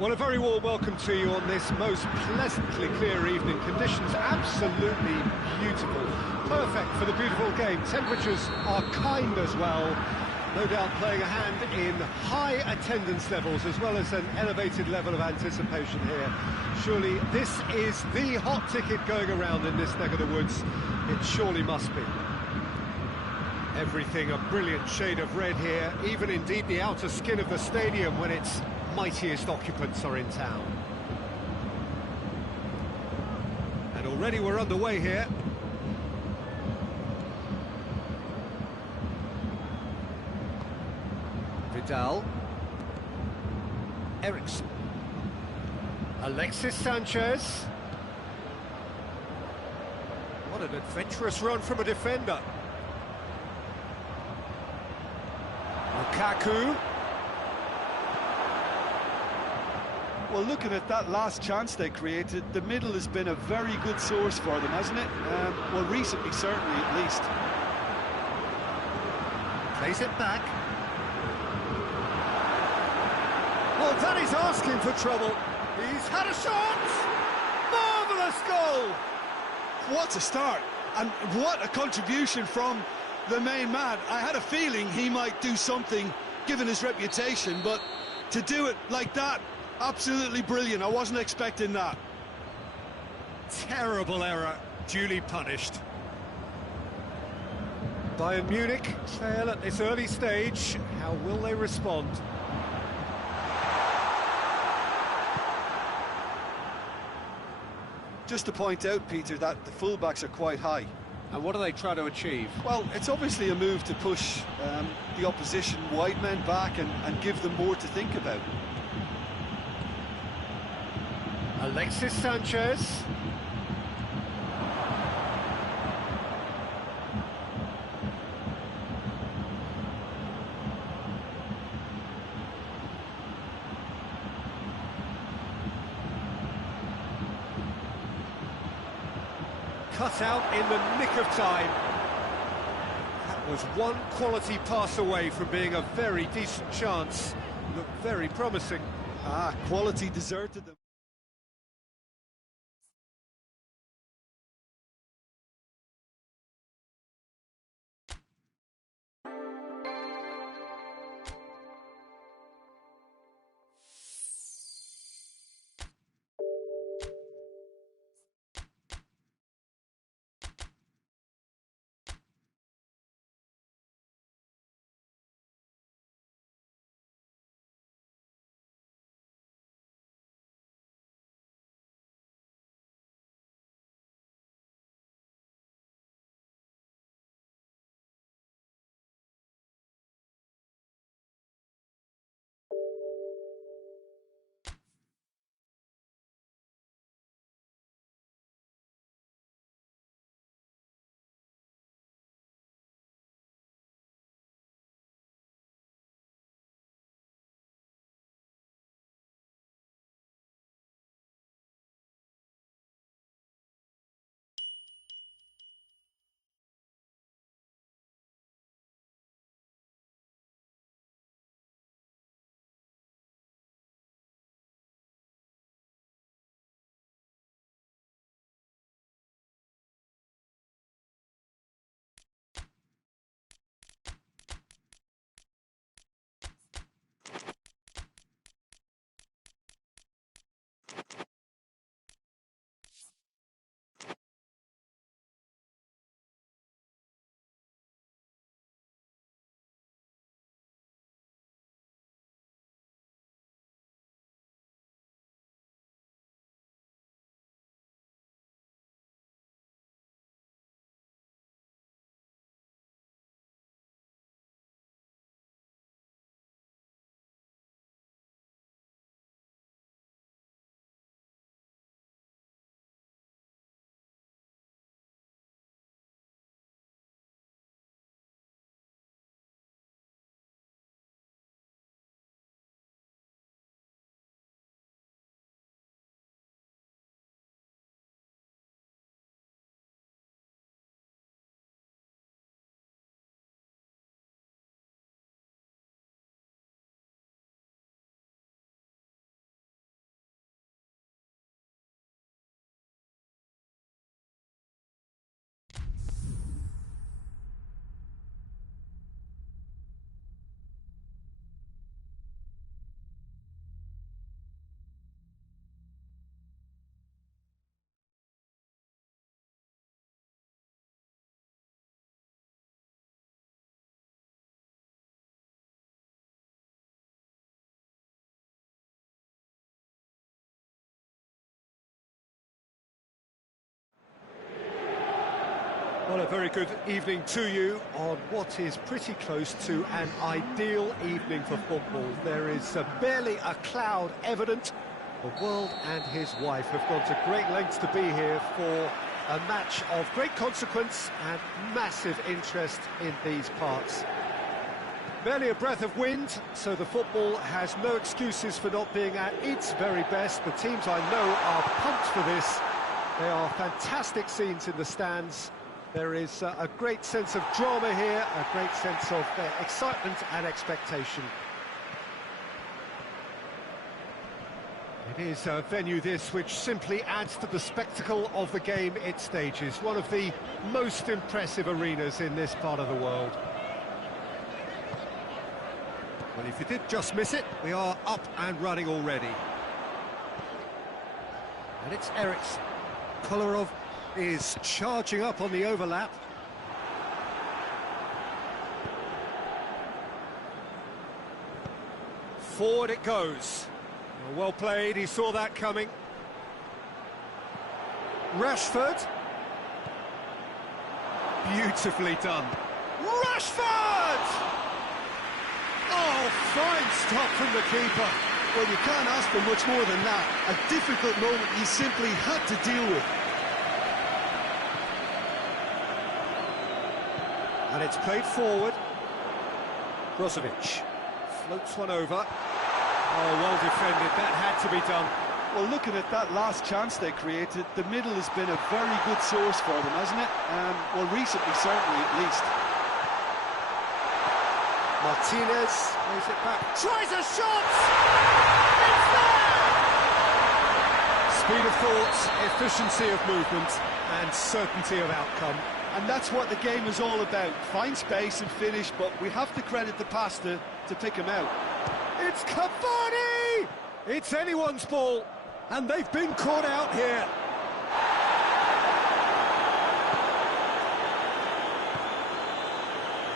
Well, a very warm welcome to you on this most pleasantly clear evening. Conditions absolutely beautiful. Perfect for the beautiful game. Temperatures are kind as well. No doubt playing a hand in high attendance levels as well as an elevated level of anticipation here. Surely this is the hot ticket going around in this neck of the woods. It surely must be. Everything a brilliant shade of red here, even indeed the outer skin of the stadium when its mightiest occupants are in town. And already we're underway here. Vidal. Ericsson. Alexis Sanchez. What an adventurous run from a defender. Lukaku. Well, looking at that last chance they created, the middle has been a very good source for them, hasn't it? Well, recently, certainly, at least. Plays it back. Well, that is asking for trouble. He's had a shot! Marvellous goal! What a start, and what a contribution from the main man. I had a feeling he might do something, given his reputation, but to do it like that, absolutely brilliant. I wasn't expecting that. Terrible error, duly punished. Bayern Munich trail at this early stage. How will they respond? Just to point out, Peter, that the fullbacks are quite high. And what do they try to achieve? Well, it's obviously a move to push the opposition wide men back and give them more to think about. Alexis Sanchez. Cut out in the nick of time. That was one quality pass away from being a very decent chance. Looked very promising. Quality deserted them. Well, a very good evening to you on what is pretty close to an ideal evening for football. There is barely a cloud evident. The world and his wife have gone to great lengths to be here for a match of great consequence and massive interest in these parts. Barely a breath of wind, so the football has no excuses for not being at its very best. The teams I know are pumped for this. They are fantastic scenes in the stands. There is a great sense of drama here, a great sense of excitement and expectation. It is a venue this which simply adds to the spectacle of the game it stages. One of the most impressive arenas in this part of the world. Well, if you did just miss it, we are up and running already. And it's Ericsson. Kolarov is charging up on the overlap. Forward it goes. Well played, he saw that coming. Rashford. Beautifully done. Rashford! Oh, fine stop from the keeper. Well, you can't ask for much more than that. A difficult moment he simply had to deal with. And it's played forward. Brozovic floats one over. Oh, well defended, that had to be done. Well, looking at that last chance they created, the middle has been a very good source for them, hasn't it? Well, recently, certainly, at least. Martinez plays it back, tries a shot! It's there! Speed of thought, efficiency of movement, and certainty of outcome. And that's what the game is all about. Find space and finish, but we have to credit the passer to pick him out. It's Cavani! It's anyone's ball, and they've been caught out here.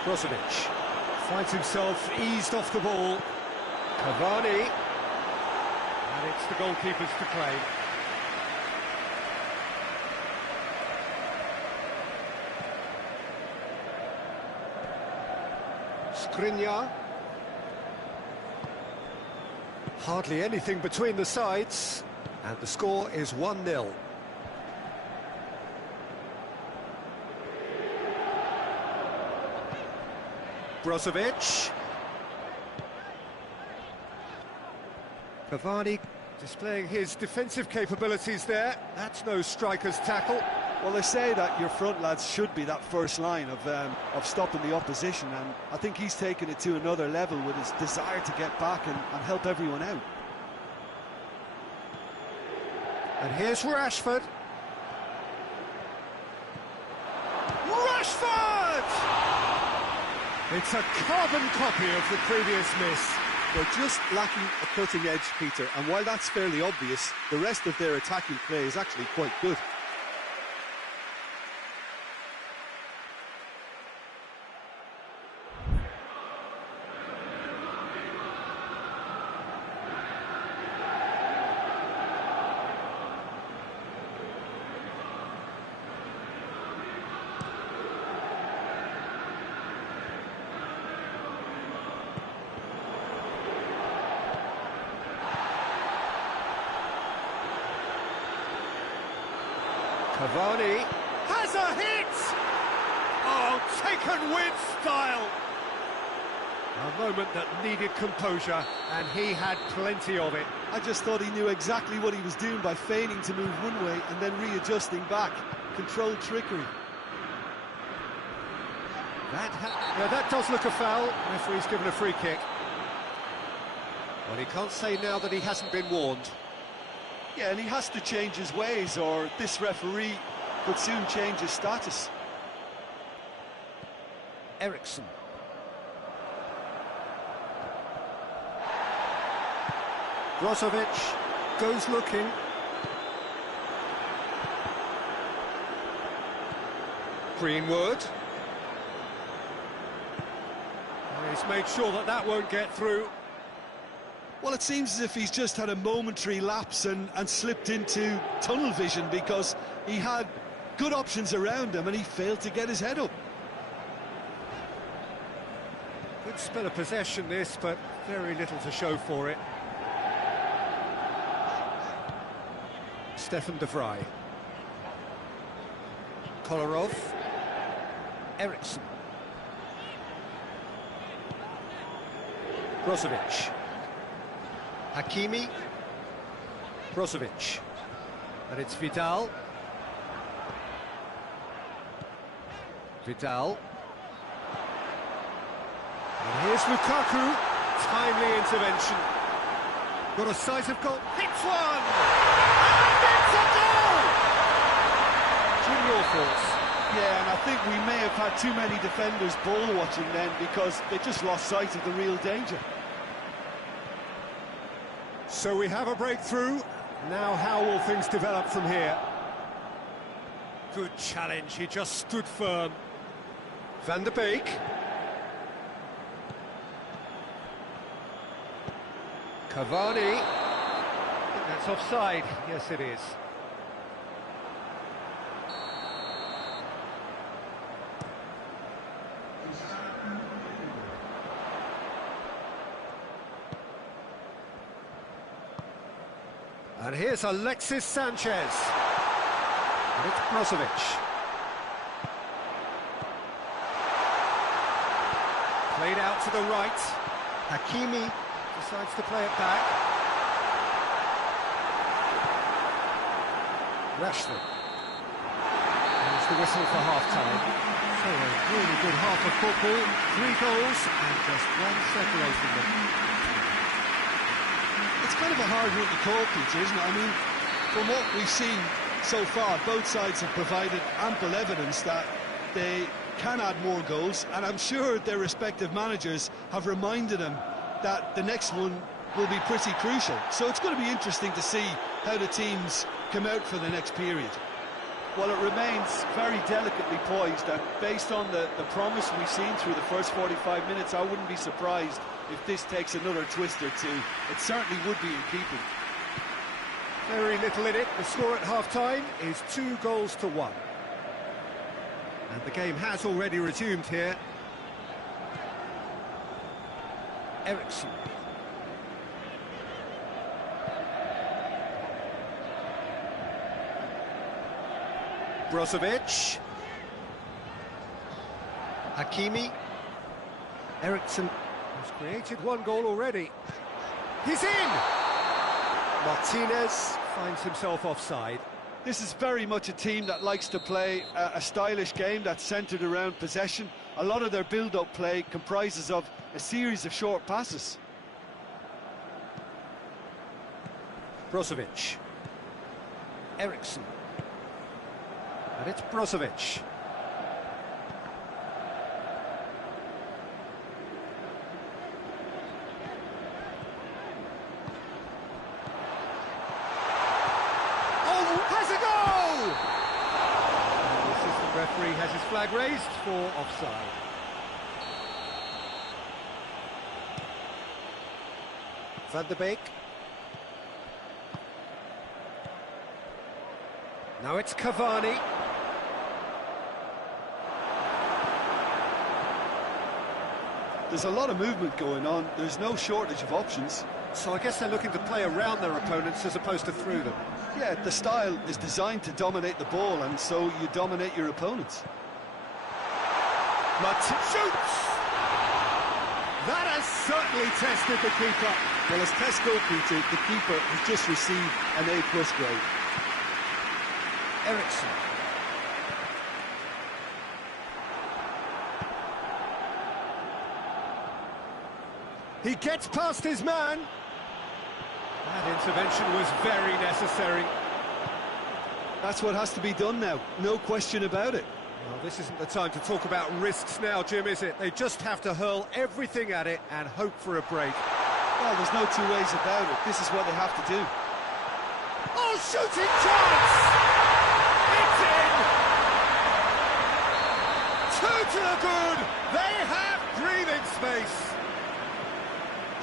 Brozovic finds himself eased off the ball. Cavani, and it's the goalkeepers to claim. Skriniar. Hardly anything between the sides, and the score is 1-0. Brozovic. Cavani displaying his defensive capabilities there. That's no striker's tackle. Well, they say that your front lads should be that first line of stopping the opposition, and I think he's taken it to another level with his desire to get back and help everyone out. And here's Rashford. Rashford! It's a carbon copy of the previous miss. They're just lacking a cutting edge, Peter, and while that's fairly obvious, the rest of their attacking play is actually quite good. Cavani has a hit! Oh, taken with style! A moment that needed composure, and he had plenty of it. I just thought he knew exactly what he was doing by feigning to move one way and then readjusting back. Controlled trickery. That does look a foul. Referee's given a free kick. Well, he can't say now that he hasn't been warned. Yeah, and he has to change his ways, or this referee could soon change his status. Ericsson. Brozovic goes looking. Greenwood. He's made sure that that won't get through. Well, it seems as if he's just had a momentary lapse and slipped into tunnel vision, because he had good options around him, and he failed to get his head up. Good spell of possession this, but very little to show for it. Stefan de Vrij. Kolarov. Eriksson. Brozovic. Hakimi. Brozovic. And it's Vidal. Vidal. And here's Lukaku. Timely intervention. Got a sight of goal. Hits one! And it's a goal! Jim, your thoughts? Yeah, and I think we may have had too many defenders ball watching then, because they just lost sight of the real danger. So we have a breakthrough. Now how will things develop from here? Good challenge, he just stood firm. Van der Beek. Cavani. I think that's offside. Yes, it is. And here's Alexis Sanchez. And it's Brozovic. Played out to the right. Hakimi decides to play it back. Rashford. There's the whistle for half-time. So a really good half of football. 3 goals and just one separating them. It's kind of a hard one to call, Peter, isn't it? I mean, from what we've seen so far, both sides have provided ample evidence that they can add more goals, and I'm sure their respective managers have reminded them that the next one will be pretty crucial. So it's going to be interesting to see how the teams come out for the next period. Well, it remains very delicately poised, and based on the promise we've seen through the first 45 minutes, I wouldn't be surprised if this takes another twist or two. It certainly would be in keeping. Very little in it. The score at half-time is 2 goals to 1. And the game has already resumed here. Eriksson. Brozovic. Hakimi. Eriksson has created 1 goal already. He's in! Martinez finds himself offside. This is very much a team that likes to play a stylish game that's centred around possession. A lot of their build-up play comprises of a series of short passes. Brozovic. Eriksson. And it's Brozovic. Oh, has a goal! And the assistant referee has his flag raised for offside. Van der Beek. Now it's Cavani. There's a lot of movement going on. There's no shortage of options. So I guess they're looking to play around their opponents as opposed to through them. Yeah, the style is designed to dominate the ball, and so you dominate your opponents. Shoots! That has certainly tested the keeper. Well, as test goalkeeper, the keeper has just received an A+ grade. Eriksson. He gets past his man. That intervention was very necessary. That's what has to be done now, no question about it. Well, this isn't the time to talk about risks now, Jim, is it? They just have to hurl everything at it and hope for a break. Well, there's no 2 ways about it. This is what they have to do. Oh, shooting chance! It's in! 2 to the good! They have breathing space!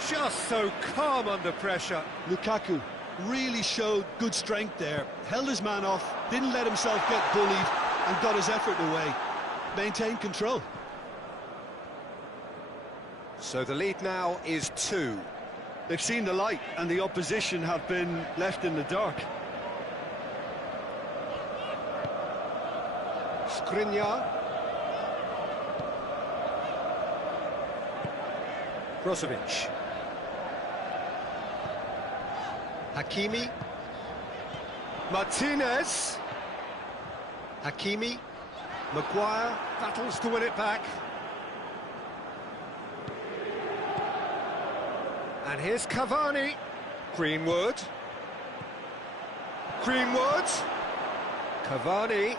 Just so calm under pressure. Lukaku really showed good strength there. Held his man off, didn't let himself get bullied, and got his effort away. Maintained control. So the lead now is 2. They've seen the light, and the opposition have been left in the dark. Skriniar. Brozovic. Hakimi. Martinez. Hakimi. Maguire battles to win it back. And here's Cavani. Greenwood. Greenwood. Cavani.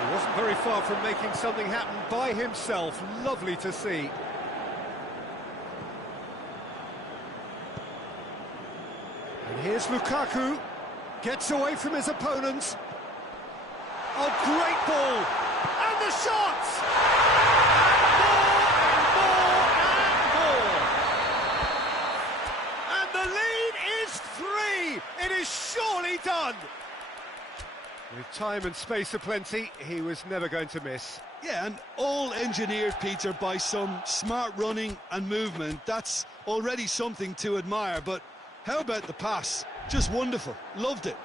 He wasn't very far from making something happen by himself. Lovely to see. And here's Lukaku. Gets away from his opponents. Oh, great ball. And the shots! And more and more and more. And the lead is 3. It is surely done. With time and space aplenty, he was never going to miss. Yeah, and all engineered, Peter, by some smart running and movement. That's already something to admire, but how about the pass? Just wonderful. Loved it.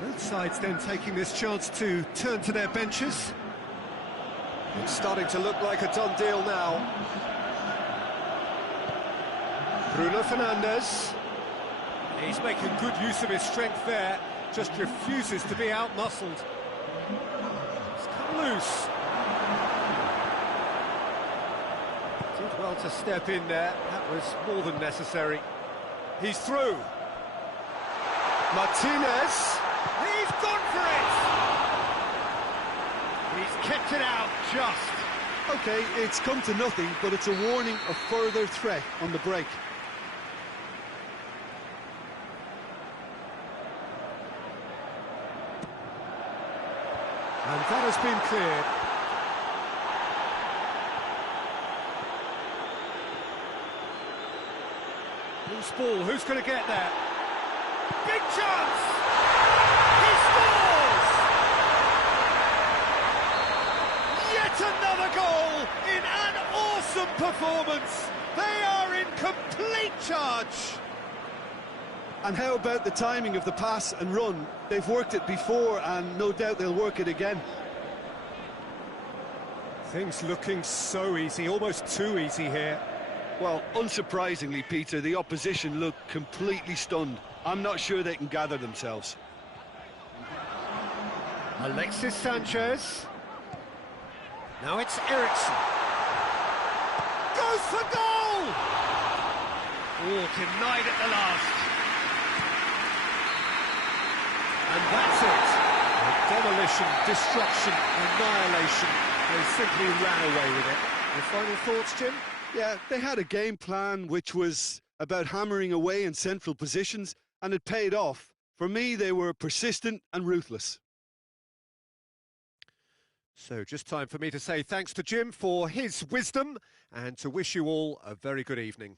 Both sides then taking this chance to turn to their benches. It's starting to look like a done deal now. Bruno Fernandes. He's making good use of his strength there, just refuses to be out-muscled. He's come loose. Did well to step in there, that was more than necessary. He's through. Martinez. He's gone for it! He's kept it out, just. OK, it's come to nothing, but it's a warning of further threat on the break. And that has been cleared. Loose ball, who's going to get there? Big chance! He scores! Yet another goal in an awesome performance. They are in complete charge. And how about the timing of the pass and run? They've worked it before, and no doubt they'll work it again. Things looking so easy, almost too easy here. Well, unsurprisingly, Peter, the opposition look completely stunned. I'm not sure they can gather themselves. Alexis Sanchez. Now it's Ericsson. Goes for goal! Oh, denied at the last. And that's it. Demolition, destruction, annihilation. They simply ran away with it. Your final thoughts, Jim? Yeah, they had a game plan which was about hammering away in central positions, and it paid off. For me, they were persistent and ruthless. So just time for me to say thanks to Jim for his wisdom and to wish you all a very good evening.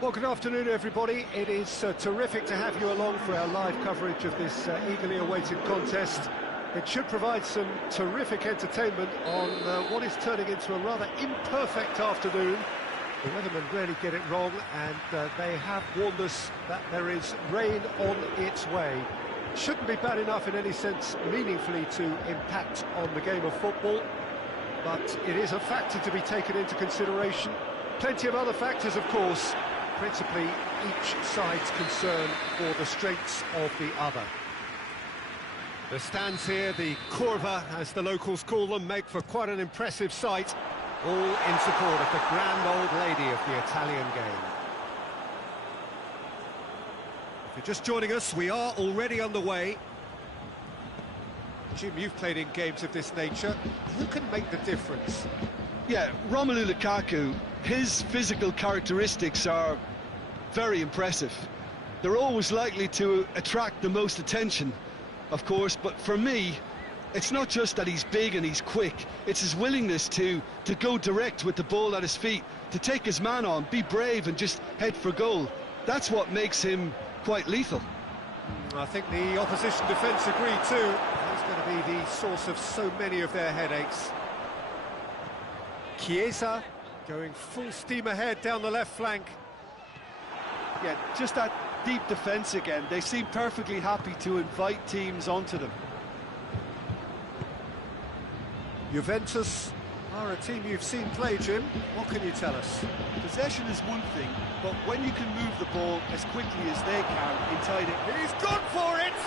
Well, good afternoon, everybody. It is terrific to have you along for our live coverage of this eagerly awaited contest. It should provide some terrific entertainment on what is turning into a rather imperfect afternoon. The weathermen rarely get it wrong, and they have warned us that there is rain on its way. Shouldn't be bad enough in any sense meaningfully to impact on the game of football, but it is a factor to be taken into consideration. Plenty of other factors, of course, principally each side's concern for the strengths of the other. The stands here, the curva, as the locals call them, make for quite an impressive sight, all in support of the grand old lady of the Italian game. If you're just joining us, we are already underway. Jim, you've played in games of this nature. Who can make the difference? Yeah, Romelu Lukaku, his physical characteristics are very impressive. They're always likely to attract the most attention, of course, but for me, it's not just that he's big and he's quick, it's his willingness to go direct with the ball at his feet, to take his man on, be brave and just head for goal. That's what makes him quite lethal. I think the opposition defence agree too. He's going to be the source of so many of their headaches. Chiesa going full steam ahead down the left flank. Yeah, just that deep defence again. They seem perfectly happy to invite teams onto them. Juventus are a team you've seen play, Jim. What can you tell us? Possession is one thing, but when you can move the ball as quickly as they can inside it... He's gone for it!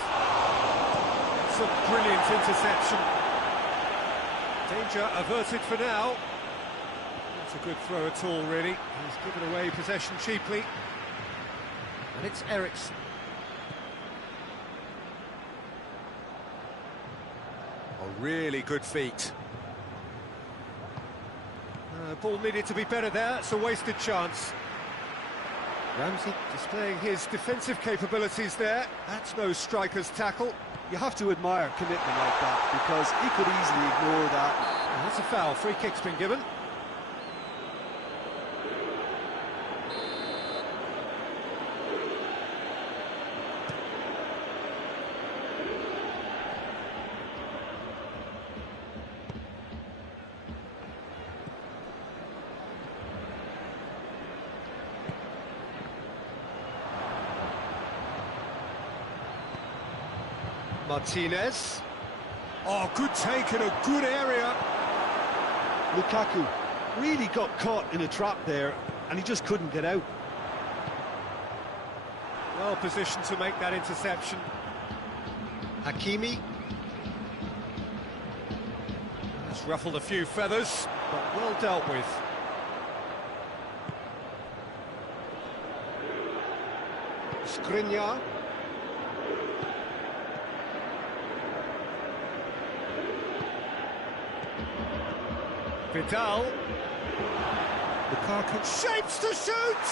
It's a brilliant interception. Danger averted for now. Not a good throw at all, really. He's given away possession cheaply. And it's Eriksen. Oh, really good feet. Ball needed to be better there. It's a wasted chance. Ramsey displaying his defensive capabilities there. That's no striker's tackle. You have to admire commitment like that, because he could easily ignore that. And that's a foul. Free kick's been given. Martinez. Oh, good take in a good area. Lukaku really got caught in a trap there, and he just couldn't get out. Well positioned to make that interception. Hakimi. That's ruffled a few feathers, but well dealt with. Skriniar. Vidal. Lukaku shapes to shoot!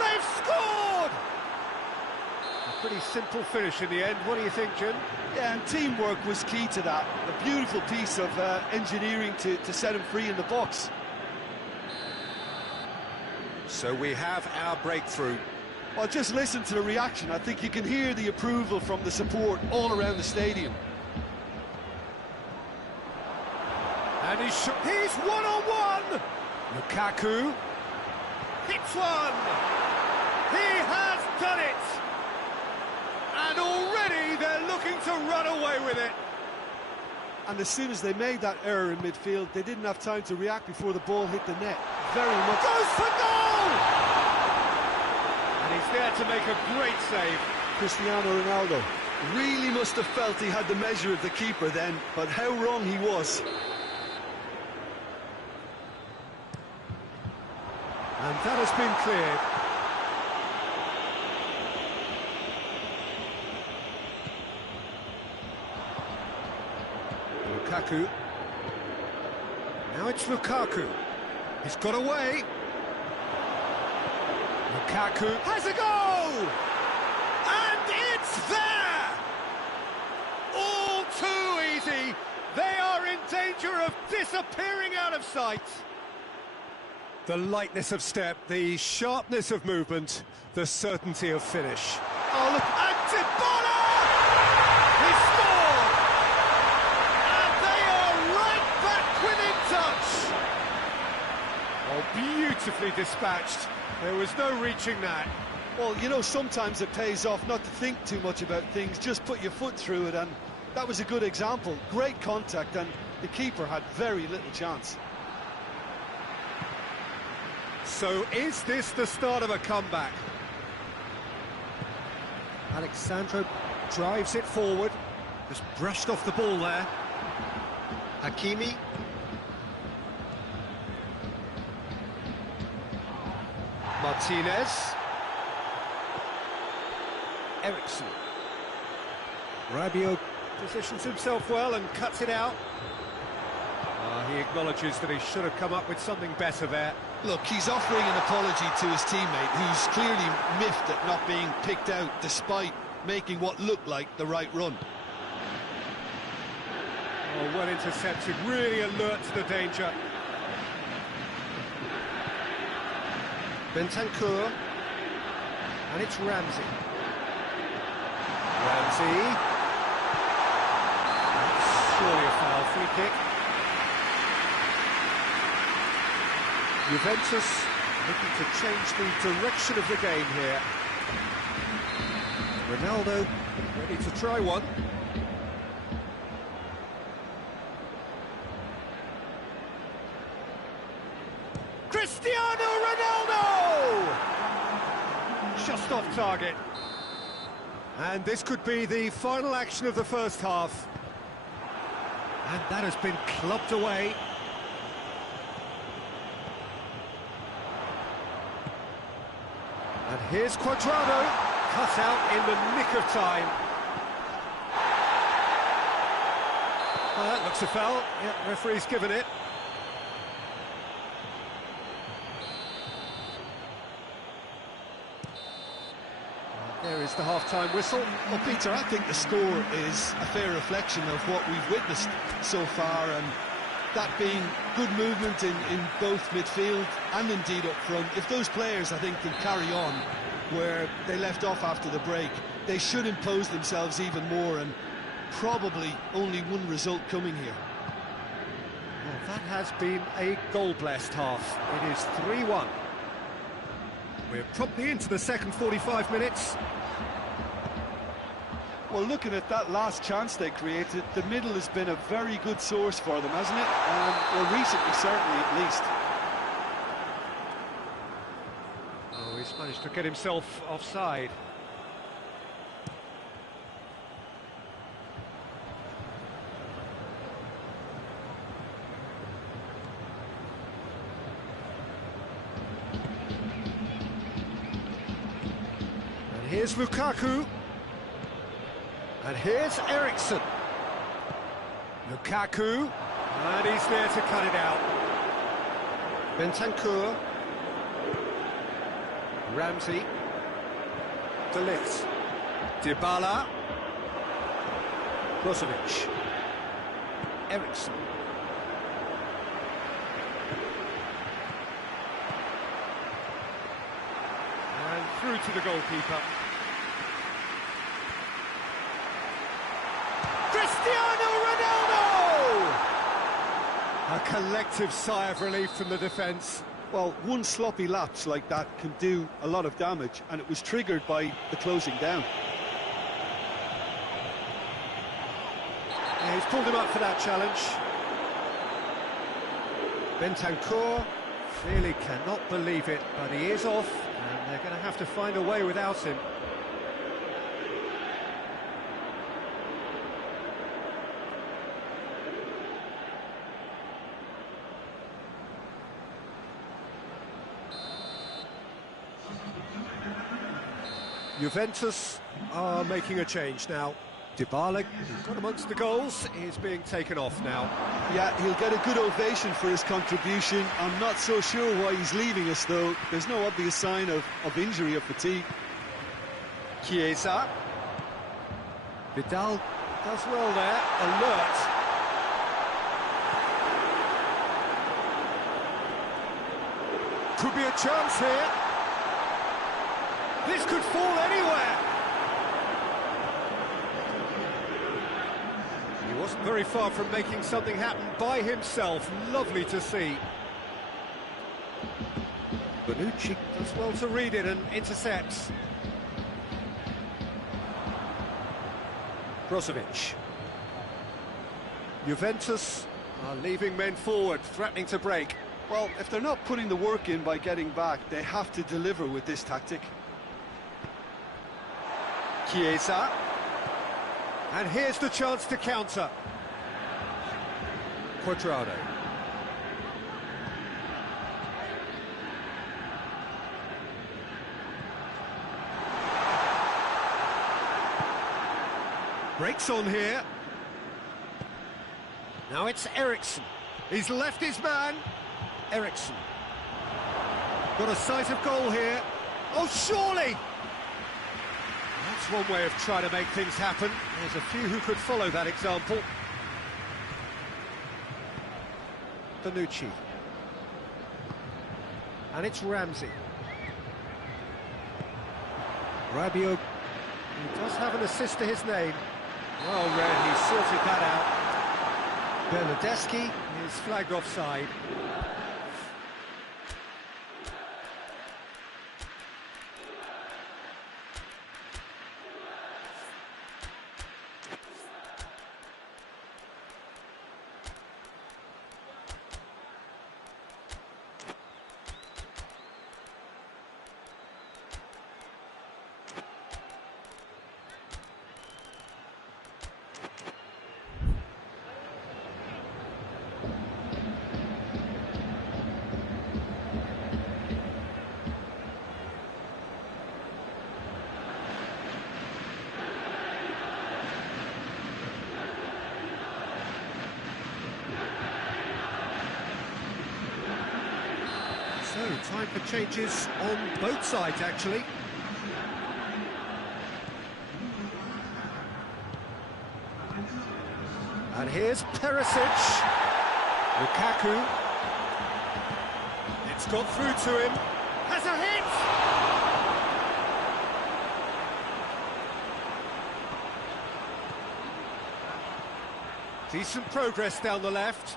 They've scored! A pretty simple finish in the end. What do you think, Jim? Yeah, and teamwork was key to that. A beautiful piece of engineering to set him free in the box. So we have our breakthrough. Well, just listen to the reaction. I think you can hear the approval from the support all around the stadium. And he's one-on-one! Lukaku hits one! He has done it! And already they're looking to run away with it. And as soon as they made that error in midfield, they didn't have time to react before the ball hit the net. Very much. Goes for goal! And he's there to make a great save. Cristiano Ronaldo really must have felt he had the measure of the keeper then, but how wrong he was. And that has been cleared. Lukaku. Now it's Lukaku. He's got away. Lukaku has a goal! And it's there! All too easy. They are in danger of disappearing out of sight. The lightness of step, the sharpness of movement, the certainty of finish. Oh, look, Antibala! He scored! And they are right back within touch! Oh, beautifully dispatched. There was no reaching that. Well, you know, sometimes it pays off not to think too much about things, just put your foot through it, and that was a good example. Great contact, and the keeper had very little chance. So is this the start of a comeback? Alexandro drives it forward. Just brushed off the ball there. Hakimi. Martinez. Ericsson. Rabiot positions himself well and cuts it out. He acknowledges that he should have come up with something better there. Look, he's offering an apology to his teammate, who's clearly miffed at not being picked out despite making what looked like the right run. Oh, well intercepted, really alert to the danger. Bentancur, and it's Ramsey. Ramsey. That's surely a foul, free kick. Juventus looking to change the direction of the game here. Ronaldo ready to try one. Cristiano Ronaldo! Just off target. And this could be the final action of the first half. And that has been clubbed away. And here's Cuadrado, cut out in the nick of time. Well, that looks a foul. Yeah, referee's given it. There is the half-time whistle. Well, Peter, I think the score is a fair reflection of what we've witnessed so far, and that being good movement in both midfield and indeed up front. If those players, I think, can carry on where they left off after the break, they should impose themselves even more, and probably only one result coming here. Well, that has been a goal-blessed half. It is 3-1. We're promptly into the second 45 minutes. Well, looking at that last chance they created, the middle has been a very good source for them, hasn't it? Well, recently, certainly, at least. Oh, he's managed to get himself offside. And here's Lukaku. And here's Ericsson. Lukaku, and he's there to cut it out. Bentancur. Ramsey. De Ligt. Dybala. Brozovic. Ericsson. And through to the goalkeeper. Cristiano Ronaldo! A collective sigh of relief from the defence. Well, one sloppy lapse like that can do a lot of damage, and it was triggered by the closing down. Yeah, he's pulled him up for that challenge. Bentancur clearly cannot believe it, but he is off, and they're going to have to find a way without him. Juventus are making a change now. Dybala, who got amongst the goals, is being taken off now. Yeah, he'll get a good ovation for his contribution. I'm not so sure why he's leaving us, though. There's no obvious sign of injury or fatigue. Chiesa. Vidal does well there, alert. could be a chance here. This could fall anywhere. He wasn't very far from making something happen by himself. Lovely to see. Bonucci does well to read it and intercepts. Brozovic. Juventus are leaving men forward, threatening to break. Well, if they're not putting the work in by getting back, they have to deliver with this tactic. Chiesa. And here's the chance to counter. Quadrado. Breaks on here. Now it's Eriksson. He's left his man. Eriksson. Got a sight of goal here. Oh, surely! That's one way of trying to make things happen. There's a few who could follow that example. Bonucci. And it's Ramsey. Rabiot, who does have an assist to his name. Well read, he sorted that out. Bernardeschi is flagged offside. So, time for changes on both sides, actually. And here's Perisic. Lukaku. It's got through to him. Has a hit! Decent progress down the left.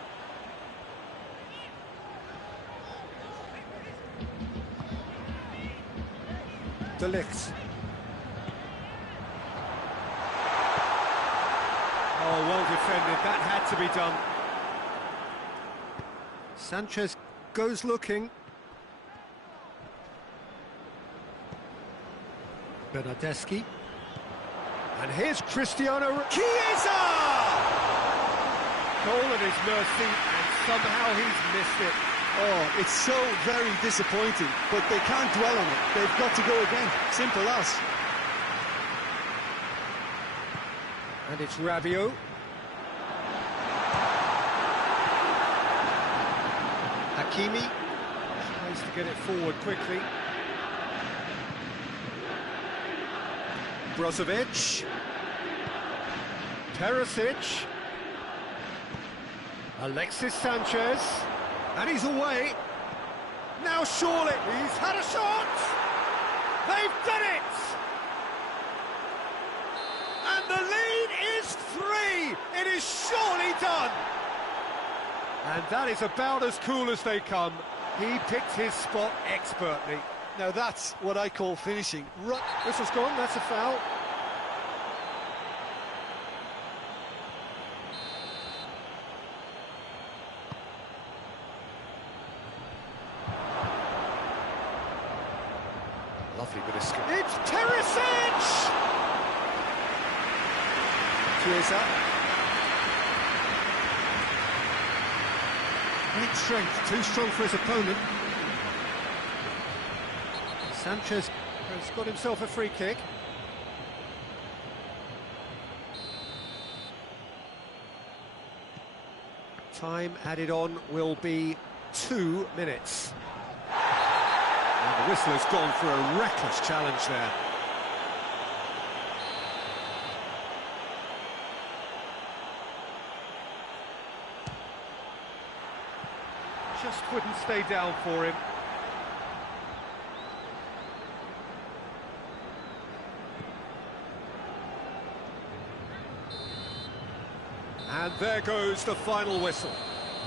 De Ligt. Oh, well defended. That had to be done. Sanchez goes looking. Bernardeschi. And here's Cristiano. Chiesa! Goal at his mercy, and somehow he's missed it. Oh, it's so very disappointing, but they can't dwell on it. They've got to go again. Simple as. And it's Rabiot. Hakimi tries to get it forward quickly. Brozovic. Perisic. Alexis Sanchez. And he's away. Now surely he's had a shot. They've done it. And the lead is 3. It is surely done. And that is about as cool as they come. He picked his spot expertly. Now that's what I call finishing. Whistle's gone, that's a foul. Lovely bit of skill. It's Perisic! Chiesa. Great strength, too strong for his opponent. Sanchez has got himself a free kick. Time added on will be 2 minutes. And the whistle has gone for a reckless challenge there. Just wouldn't stay down for him. There goes the final whistle.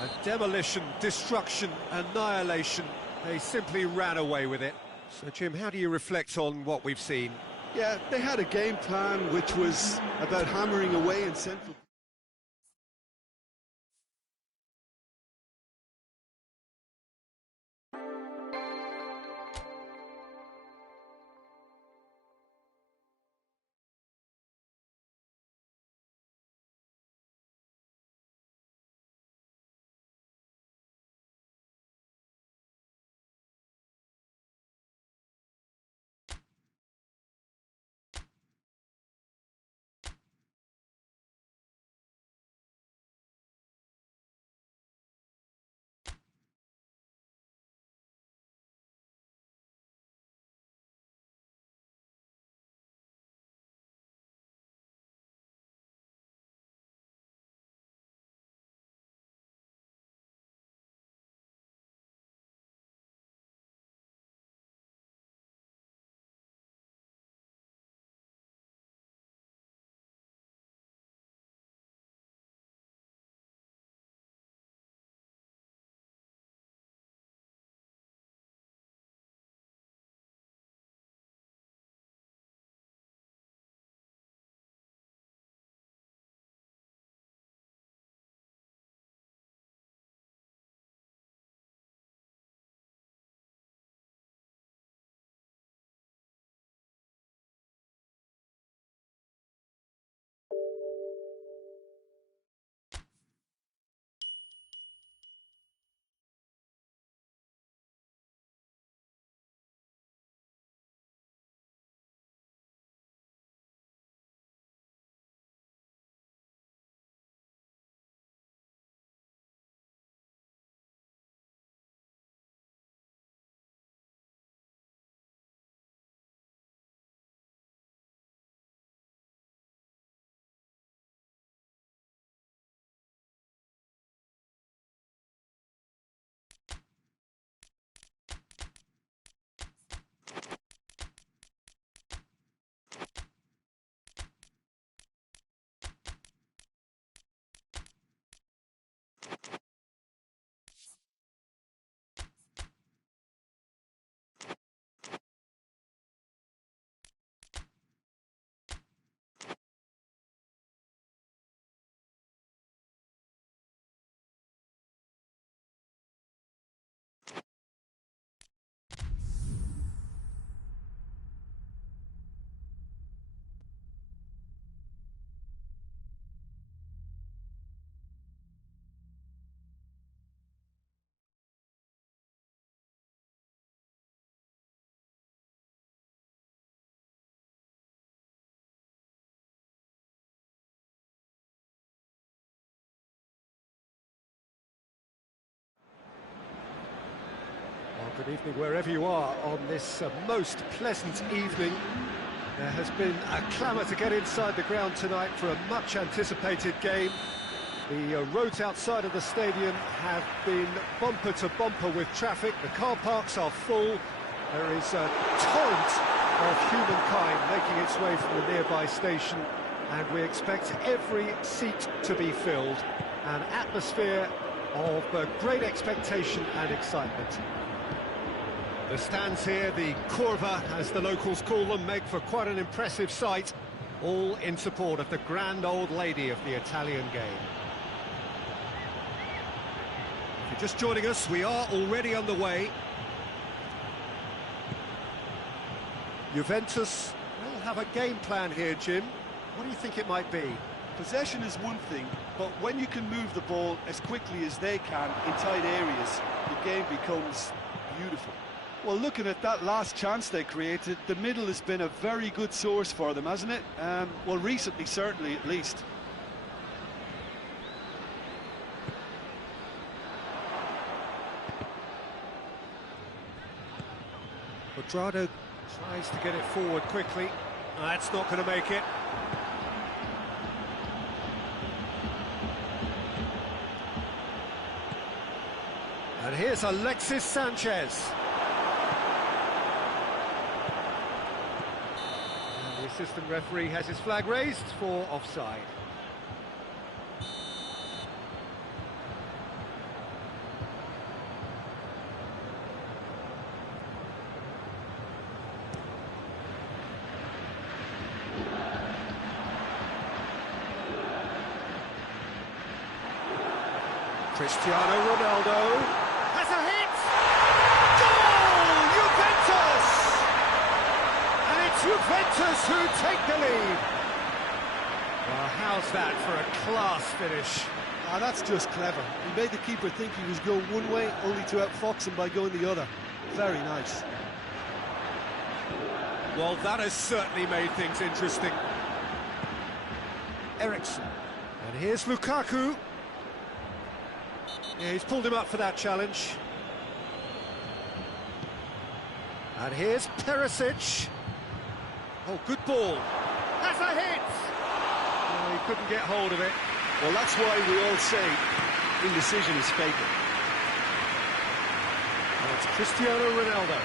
A demolition, destruction, annihilation. They simply ran away with it. So, Jim, how do you reflect on what we've seen? Yeah, they had a game plan which was about hammering away in central. Good evening wherever you are on this most pleasant evening. There has been a clamour to get inside the ground tonight for a much anticipated game. The roads outside of the stadium have been bumper to bumper with traffic. The car parks are full. There is a torrent of humankind making its way from the nearby station, and we expect every seat to be filled. An atmosphere of great expectation and excitement. The stands here, the curva, as the locals call them, make for quite an impressive sight, all in support of the grand old lady of the Italian game. If you're just joining us, we are already underway. Juventus will have a game plan here, Jim. What do you think it might be? Possession is one thing, but when you can move the ball as quickly as they can in tight areas, the game becomes beautiful. Well, looking at that last chance they created, the middle has been a very good source for them, hasn't it? Well, recently, certainly, at least. Quadrado tries to get it forward quickly. That's not going to make it. And here's Alexis Sanchez. And the assistant referee has his flag raised for offside. Cristiano Ronaldo has a hit! Goal! Juventus! And it's Juventus who take the lead. Well, how's that for a class finish? Ah, that's just clever. He made the keeper think he was going one way, only to outfox him by going the other. Very nice. Well, that has certainly made things interesting. Ericsson. And here's Lukaku. Yeah, he's pulled him up for that challenge. And here's Perisic. Oh, good ball. Has a hit! Oh, he couldn't get hold of it. Well, that's why we all say indecision is fatal. And it's Cristiano Ronaldo.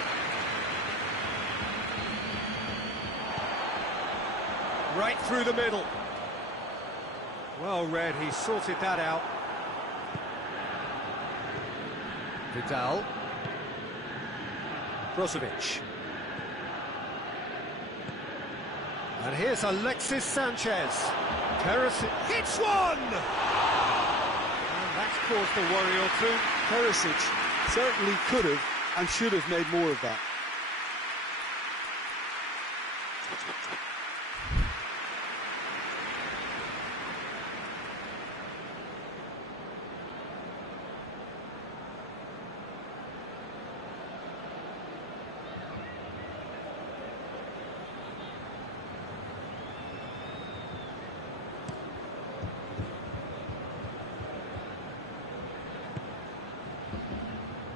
Right through the middle. Well read, he sorted that out. Vidal. Brozovic. And here's Alexis Sanchez. Perisic hits one! And that's caused a worry or two. Perisic certainly could have and should have made more of that.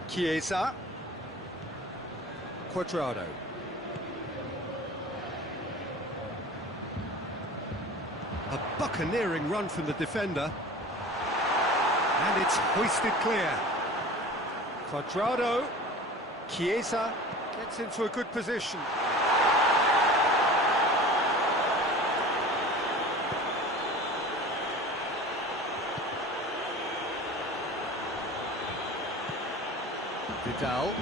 Chiesa. Cuadrado. A buccaneering run from the defender. And it's hoisted clear. Cuadrado. Chiesa gets into a good position. Vidal.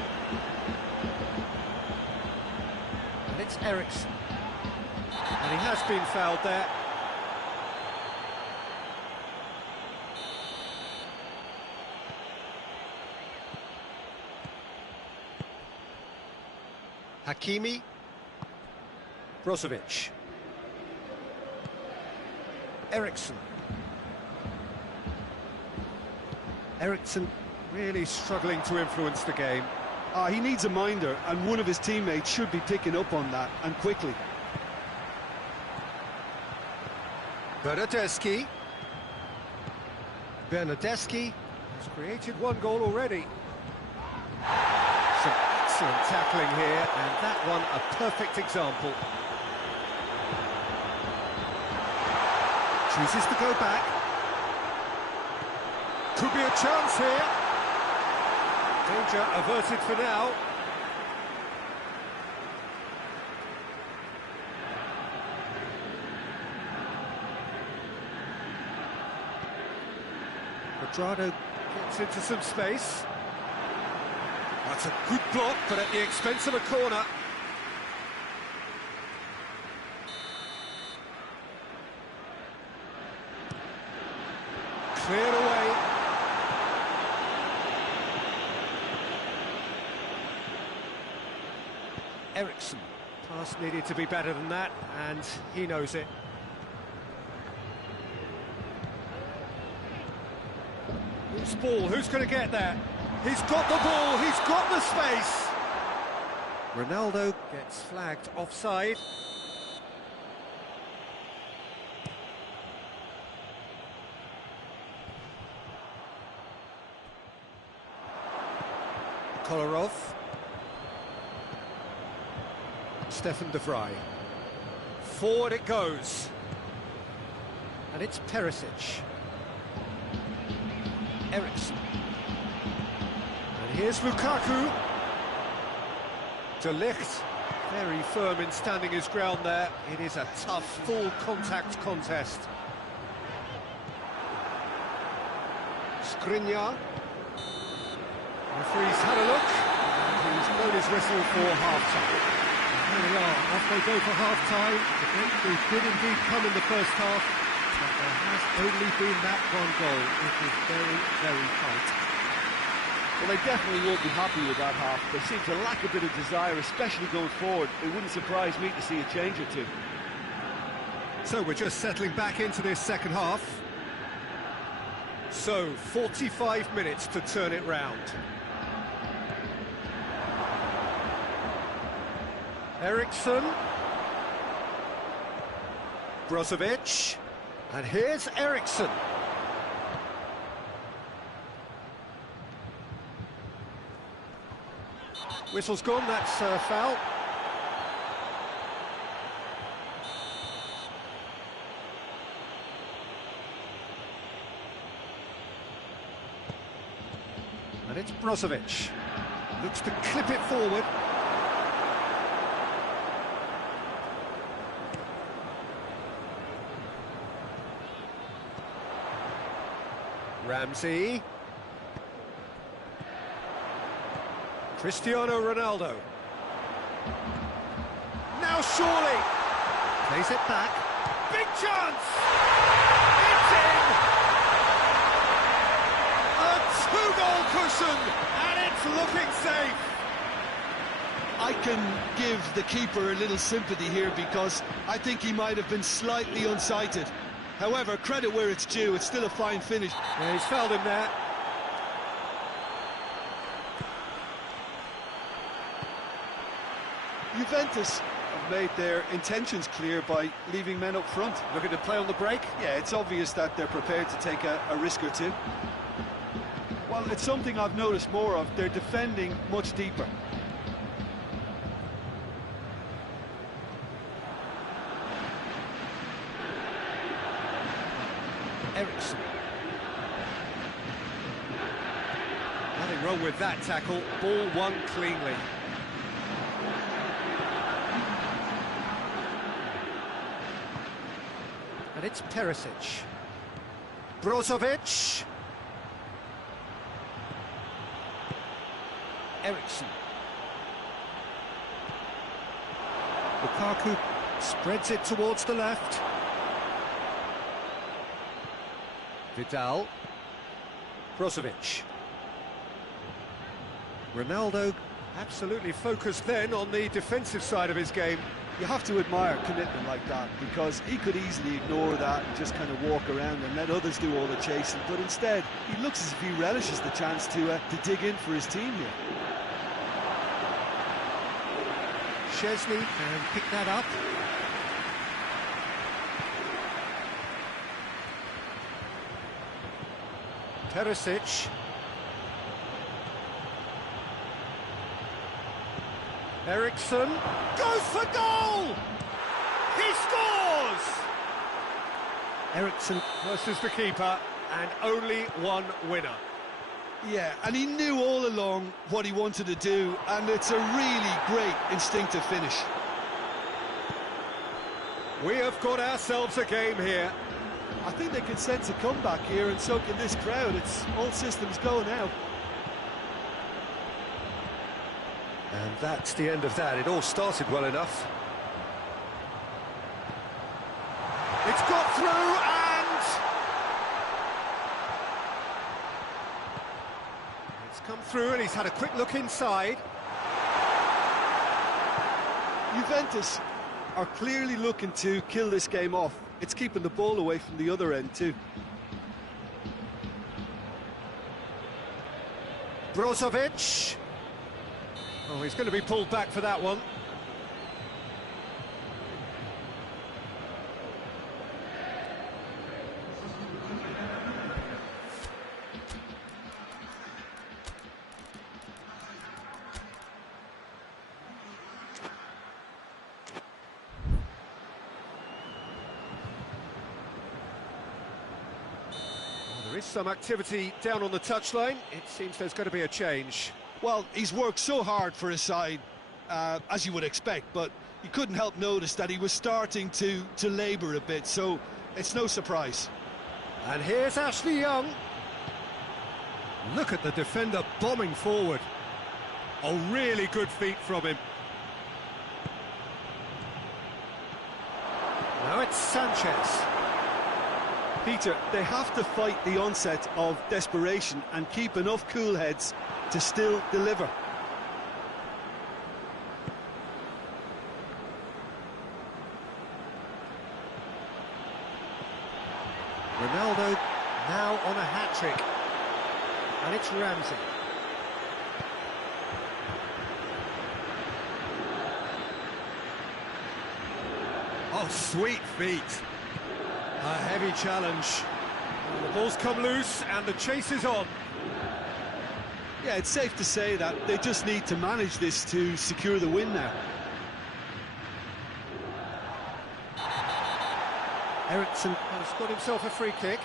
And it's Ericsson. And he has been fouled there. Hakimi. Brozovic. Ericsson. Ericsson really struggling to influence the game. He needs a minder, and one of his teammates should be picking up on that, and quickly. Bernardeschi. Bernardeschi has created one goal already. Some excellent tackling here, and that one a perfect example. Chooses to go back. Could be a chance here. Danger averted for now. Cuadrado gets into some space. That's a good block, but at the expense of a corner. Cleared away. Ericsson. Pass needed to be better than that, and he knows it. Who's ball? Who's going to get there? He's got the ball, he's got the space. Ronaldo gets flagged offside. Kolarov. Stefan de Vrij. Forward it goes. And it's Perisic. Ericsson. And here's Lukaku. De Ligt, very firm in standing his ground there. It is a tough, full contact contest. Skriniar. Referee's had a look, and he's blown his whistle for half-time. Here we are, off they go for half-time. The breakthrough did indeed come in the first half. but there has only been that one goal. It is very, very tight. Well, they definitely won't be happy with that half. They seem to lack a bit of desire, especially going forward. It wouldn't surprise me to see a change or two. So we're just settling back into this second half. So, 45 minutes to turn it round. Eriksson. Brozovic. And here's Eriksson. Whistle's gone, that's a foul. And it's Brozovic. Looks to clip it forward. Ramsey. Cristiano Ronaldo. Now surely. Plays it back. Big chance! It's in! A two-goal cushion, and it's looking safe. I can give the keeper a little sympathy here because I think he might have been slightly unsighted. However, credit where it's due, it's still a fine finish. Yeah, he's fouled him there. Juventus have made their intentions clear by leaving men up front. Looking to play on the break. Yeah, it's obvious that they're prepared to take a risk or two. Well, it's something I've noticed more of. They're defending much deeper. Eriksson. Nothing wrong with that tackle. Ball won cleanly. And it's Perisic. Brozovic. Eriksson. Lukaku spreads it towards the left. Vidal. Brozovic. Ronaldo absolutely focused then on the defensive side of his game. You have to admire commitment like that, because he could easily ignore that and just kind of walk around and let others do all the chasing, but instead he looks as if he relishes the chance to dig in for his team here. Szczesny can pick that up. Perisic. Eriksson goes for goal! He scores! Eriksson versus the keeper, and only one winner. Yeah, and he knew all along what he wanted to do, and it's a really great instinctive finish. We have got ourselves a game here. I think they can sense a comeback here, and so can this crowd. It's all systems go now. And that's the end of that. It all started well enough. It's got through, and it's come through, and he's had a quick look inside. Juventus are clearly looking to kill this game off. It's keeping the ball away from the other end too. Brozovic. Oh, he's going to be pulled back for that one. There is some activity down on the touchline. It seems there's going to be a change. Well, he's worked so hard for his side, as you would expect, but you couldn't help notice that he was starting to labour a bit, so it's no surprise. And here's Ashley Young. Look at the defender bombing forward. Oh, really good feet from him. Now it's Sanchez. Peter, they have to fight the onset of desperation and keep enough cool heads to still deliver. Ronaldo now on a hat-trick. And it's Ramsey. Oh, sweet feet. A heavy challenge. The ball's come loose and the chase is on. Yeah, it's safe to say that they just need to manage this to secure the win now. Eriksson has got himself a free kick.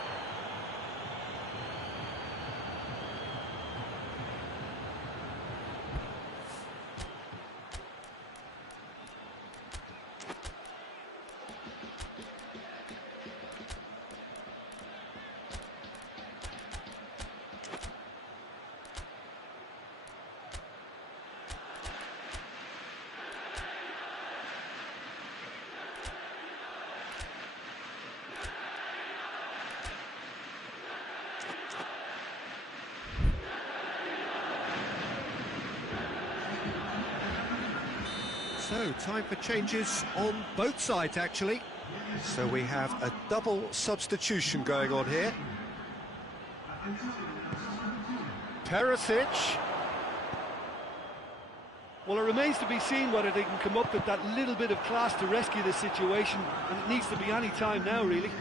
So, time for changes on both sides, actually. So we have a double substitution going on here. Perisic. Well, it remains to be seen whether they can come up with that little bit of class to rescue the situation, and it needs to be any time now, really.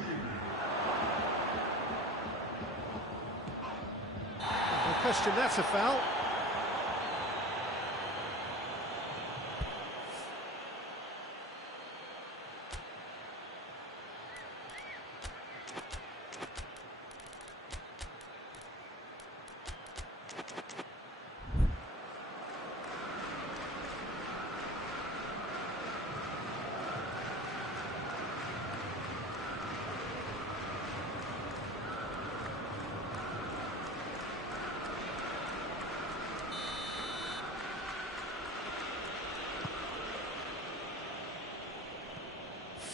No question, that's a foul.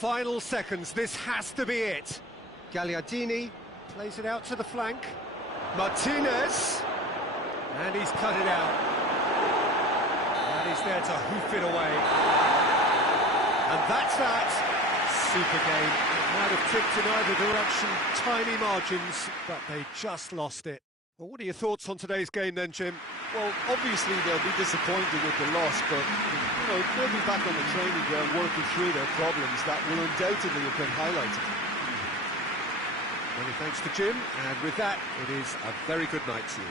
Final seconds, this has to be it. Gagliardini plays it out to the flank. Martinez, and he's cut it out. And he's there to hoof it away. And that's that. Super game. It might have tipped in either direction, tiny margins, but they just lost it. Well, what are your thoughts on today's game then, Jim? Well, obviously they'll be disappointed with the loss, but, you know, they'll be back on the training ground working through their problems that will undoubtedly have been highlighted. Many thanks to Jim, and with that, it is a very good night to you.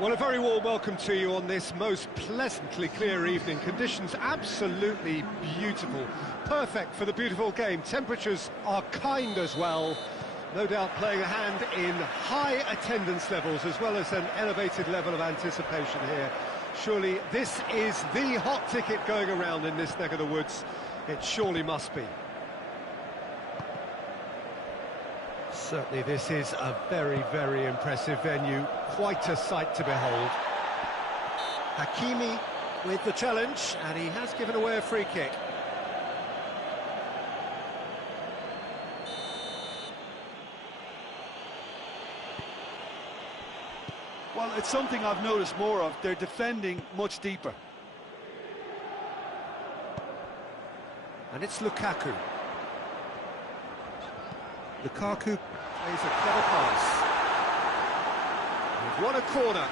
Well, a very warm welcome to you on this most pleasantly clear evening. Conditions absolutely beautiful. Perfect for the beautiful game. Temperatures are kind as well. No doubt playing a hand in high attendance levels as well as an elevated level of anticipation here. Surely this is the hot ticket going around in this neck of the woods. It surely must be. Certainly this is a very, very impressive venue. Quite a sight to behold. Hakimi with the challenge, and he has given away a free kick. Well, it's something I've noticed more of. They're defending much deeper. And it's Lukaku. Lukaku plays a clever pass. We've won a corner.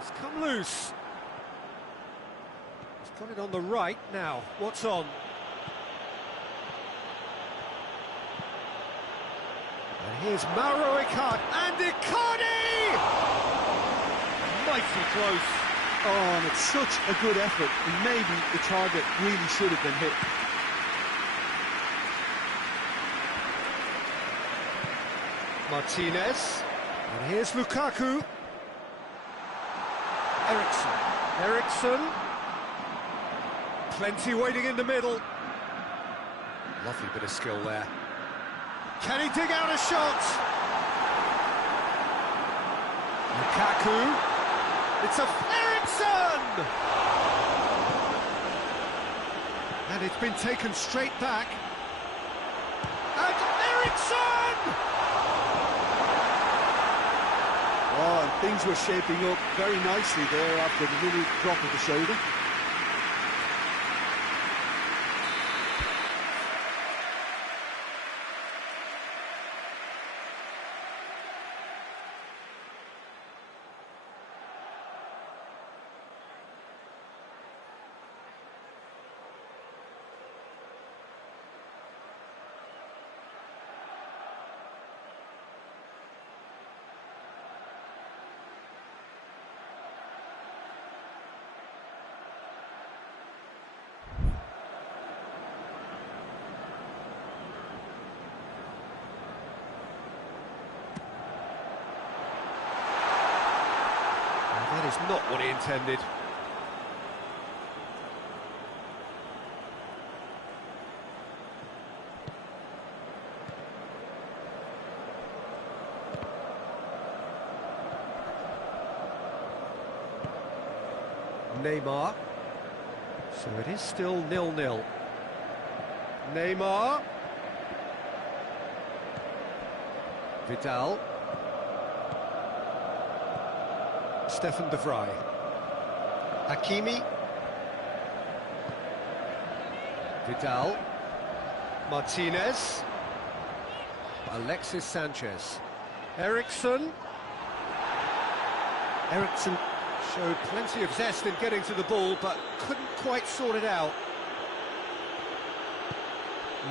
It's come loose. He's got it on the right now. What's on? And here's Mauro Icardi, and Icardi! Mighty close. Oh, and it's such a good effort, and maybe the target really should have been hit. Martinez, and here's Lukaku. Ericsson. Plenty waiting in the middle. Lovely bit of skill there. Can he dig out a shot? Lukaku. It's a Ericsson! And it's been taken straight back. And Ericsson! Oh, and things were shaping up very nicely there after the little drop of the shoulder. That is not what he intended. Neymar. So it is still 0-0. Neymar. Vidal. Stefan de Vrij. Hakimi. Vidal. Martinez. Alexis Sanchez. Ericsson. Ericsson showed plenty of zest in getting to the ball, but couldn't quite sort it out.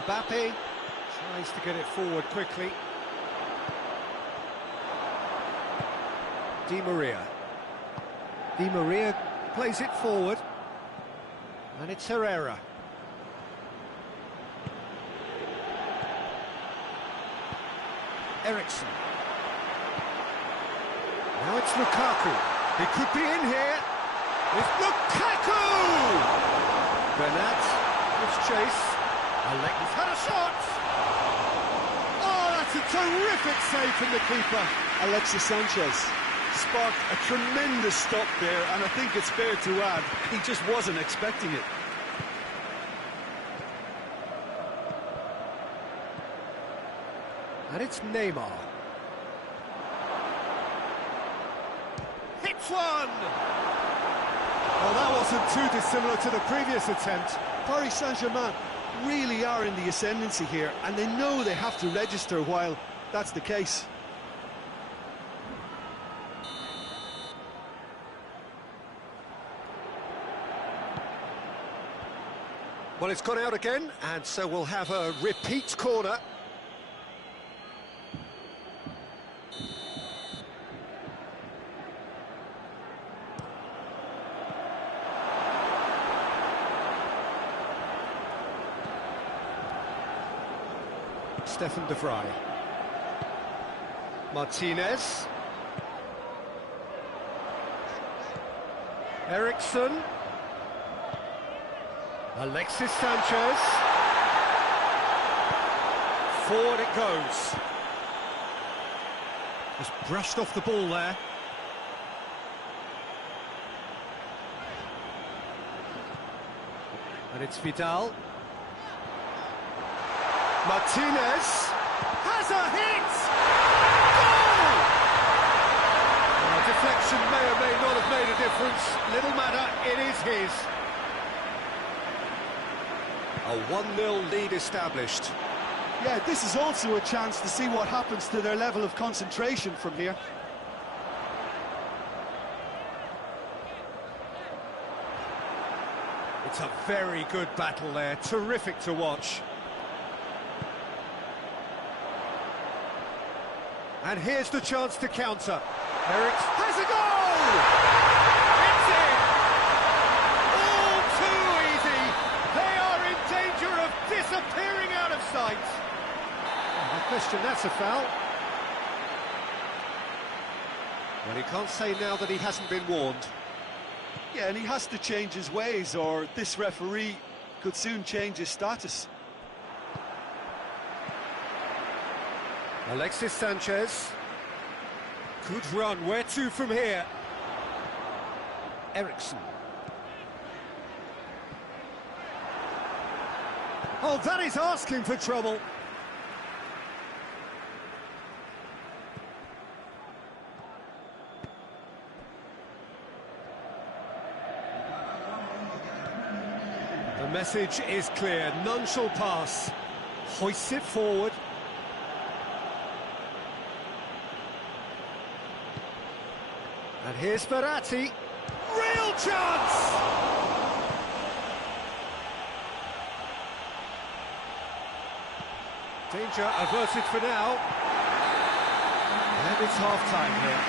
Mbappe tries to get it forward quickly. Di Maria. Di Maria plays it forward, and it's Herrera. Ericsson. Now it's Lukaku. He could be in here. It's Lukaku! Bernat gives chase. Alexis had a shot! Oh, that's a terrific save from the keeper. Alexis Sanchez sparked a tremendous stop there, and I think it's fair to add, he just wasn't expecting it. And it's Neymar. Hits one! Well, that wasn't too dissimilar to the previous attempt. Paris Saint-Germain really are in the ascendancy here, and they know they have to register while that's the case. Well, it's gone out again, and so we'll have a repeat corner. Stefan de Vrij. Martinez. Eriksson. Alexis Sanchez. Forward it goes. Just brushed off the ball there. And it's Vidal. Martinez has a hit! Goal! Deflection may or may not have made a difference. Little matter, it is his. A 1-0 lead established. Yeah, this is also a chance to see what happens to their level of concentration from here. It's a very good battle there, terrific to watch. And here's the chance to counter. Eriks has a goal! It's in! All too easy! They are in danger of disappearing out of sight. I question that's a foul. Well, he can't say now that he hasn't been warned. Yeah, and he has to change his ways, or this referee could soon change his status. Alexis Sanchez. Good run. Where to from here? Eriksson. Oh, that is asking for trouble. The message is clear. None shall pass. Hoists it forward. And here's Verratti. Real chance! Danger averted for now. And it's half-time here.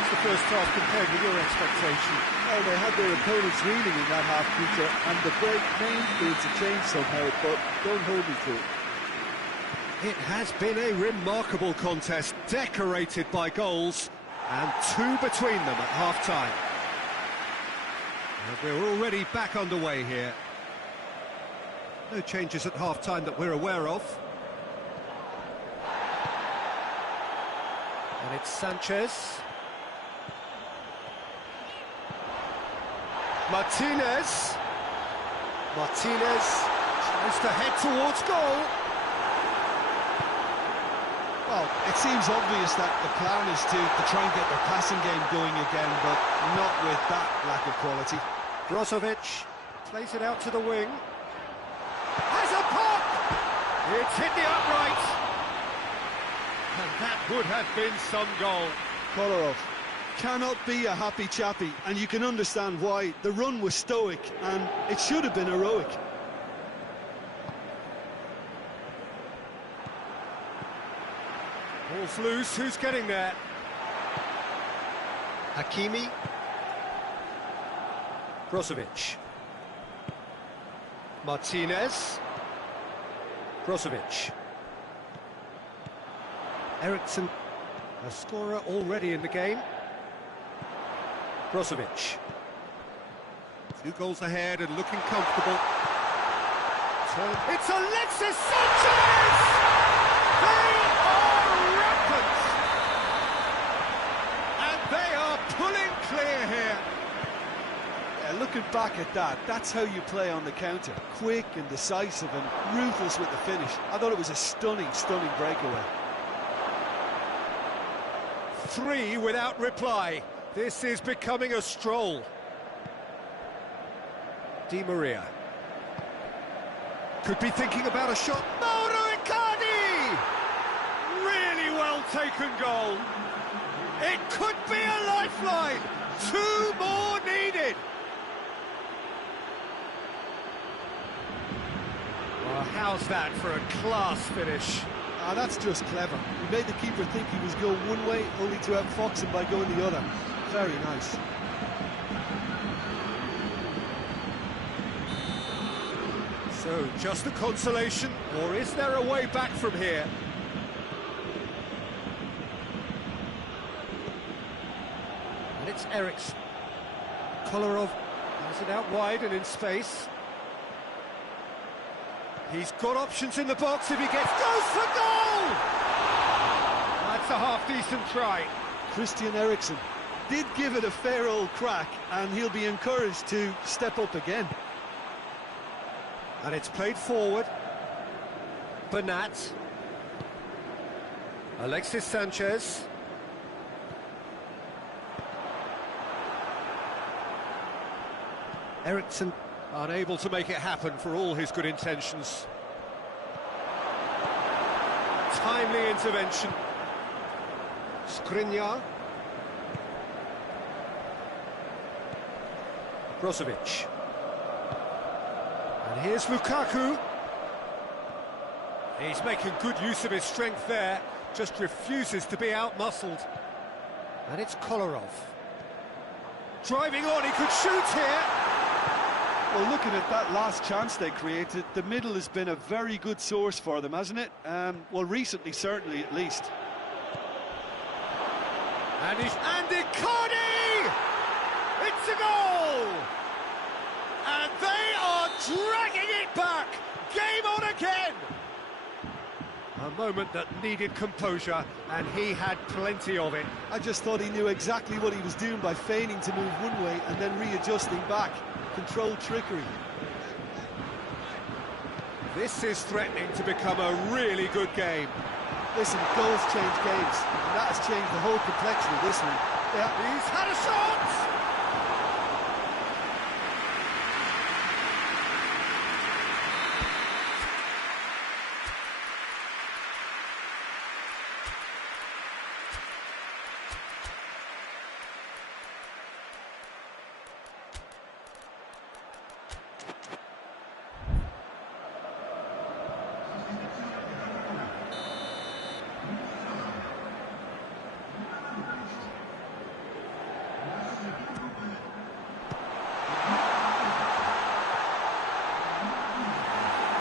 It's the first half compared with your expectation. Well, they had their opponents reeling in that half, Peter, and the break may influence a change somehow, but don't hold me to it. It has been a remarkable contest, decorated by goals. And 2 between them at half-time. We're already back underway here. No changes at half-time that we're aware of. And it's Sanchez. Martinez. Martinez tries to head towards goal. Well, it seems obvious that the plan is to try and get their passing game going again, but not with that lack of quality. Brozovic plays it out to the wing. Has a pop! It's hit the upright. And that would have been some goal. Kolarov cannot be a happy chappy, and you can understand why. The run was stoic, and it should have been heroic. Ball's loose, who's getting there? Hakimi. Brozovic. Martinez. Brozovic. Eriksson, a scorer already in the game. Brozovic. 2 goals ahead and looking comfortable. It's Alexis Sanchez! They are rampant! And they are pulling clear here. Yeah, looking back at that, that's how you play on the counter. Quick and decisive and ruthless with the finish. I thought it was a stunning, stunning breakaway. 3 without reply. This is becoming a stroll. Di Maria. Could be thinking about a shot. Mauro Icardi! Really well taken goal. It could be a lifeline. 2 more needed. How's that for a class finish? Ah, that's just clever. He made the keeper think he was going one way, only to outfox him by going the other. Very nice. So, just a consolation, or is there a way back from here? And it's Eriksson. Kolarov has it out wide and in space. He's got options in the box if he goes for goal! That's a half-decent try. Christian Eriksson did give it a fair old crack, and he'll be encouraged to step up again. And it's played forward. Bernat. Alexis Sanchez. Eriksson unable to make it happen for all his good intentions. Timely intervention. Skriniar. Brozovic. And here's Lukaku. He's making good use of his strength there, just refuses to be out-muscled. And it's Kolarov. Driving on, he could shoot here. Well, looking at that last chance they created, the middle has been a very good source for them, hasn't it? Well, recently, certainly, at least. And Icardi! It's a goal! And they are dragging it back! Game on again! A moment that needed composure, and he had plenty of it. I just thought he knew exactly what he was doing by feigning to move one way and then readjusting back. Controlled trickery. This is threatening to become a really good game. Listen, goals change games, and that has changed the whole complexion of this one. Yeah. He's had a shot!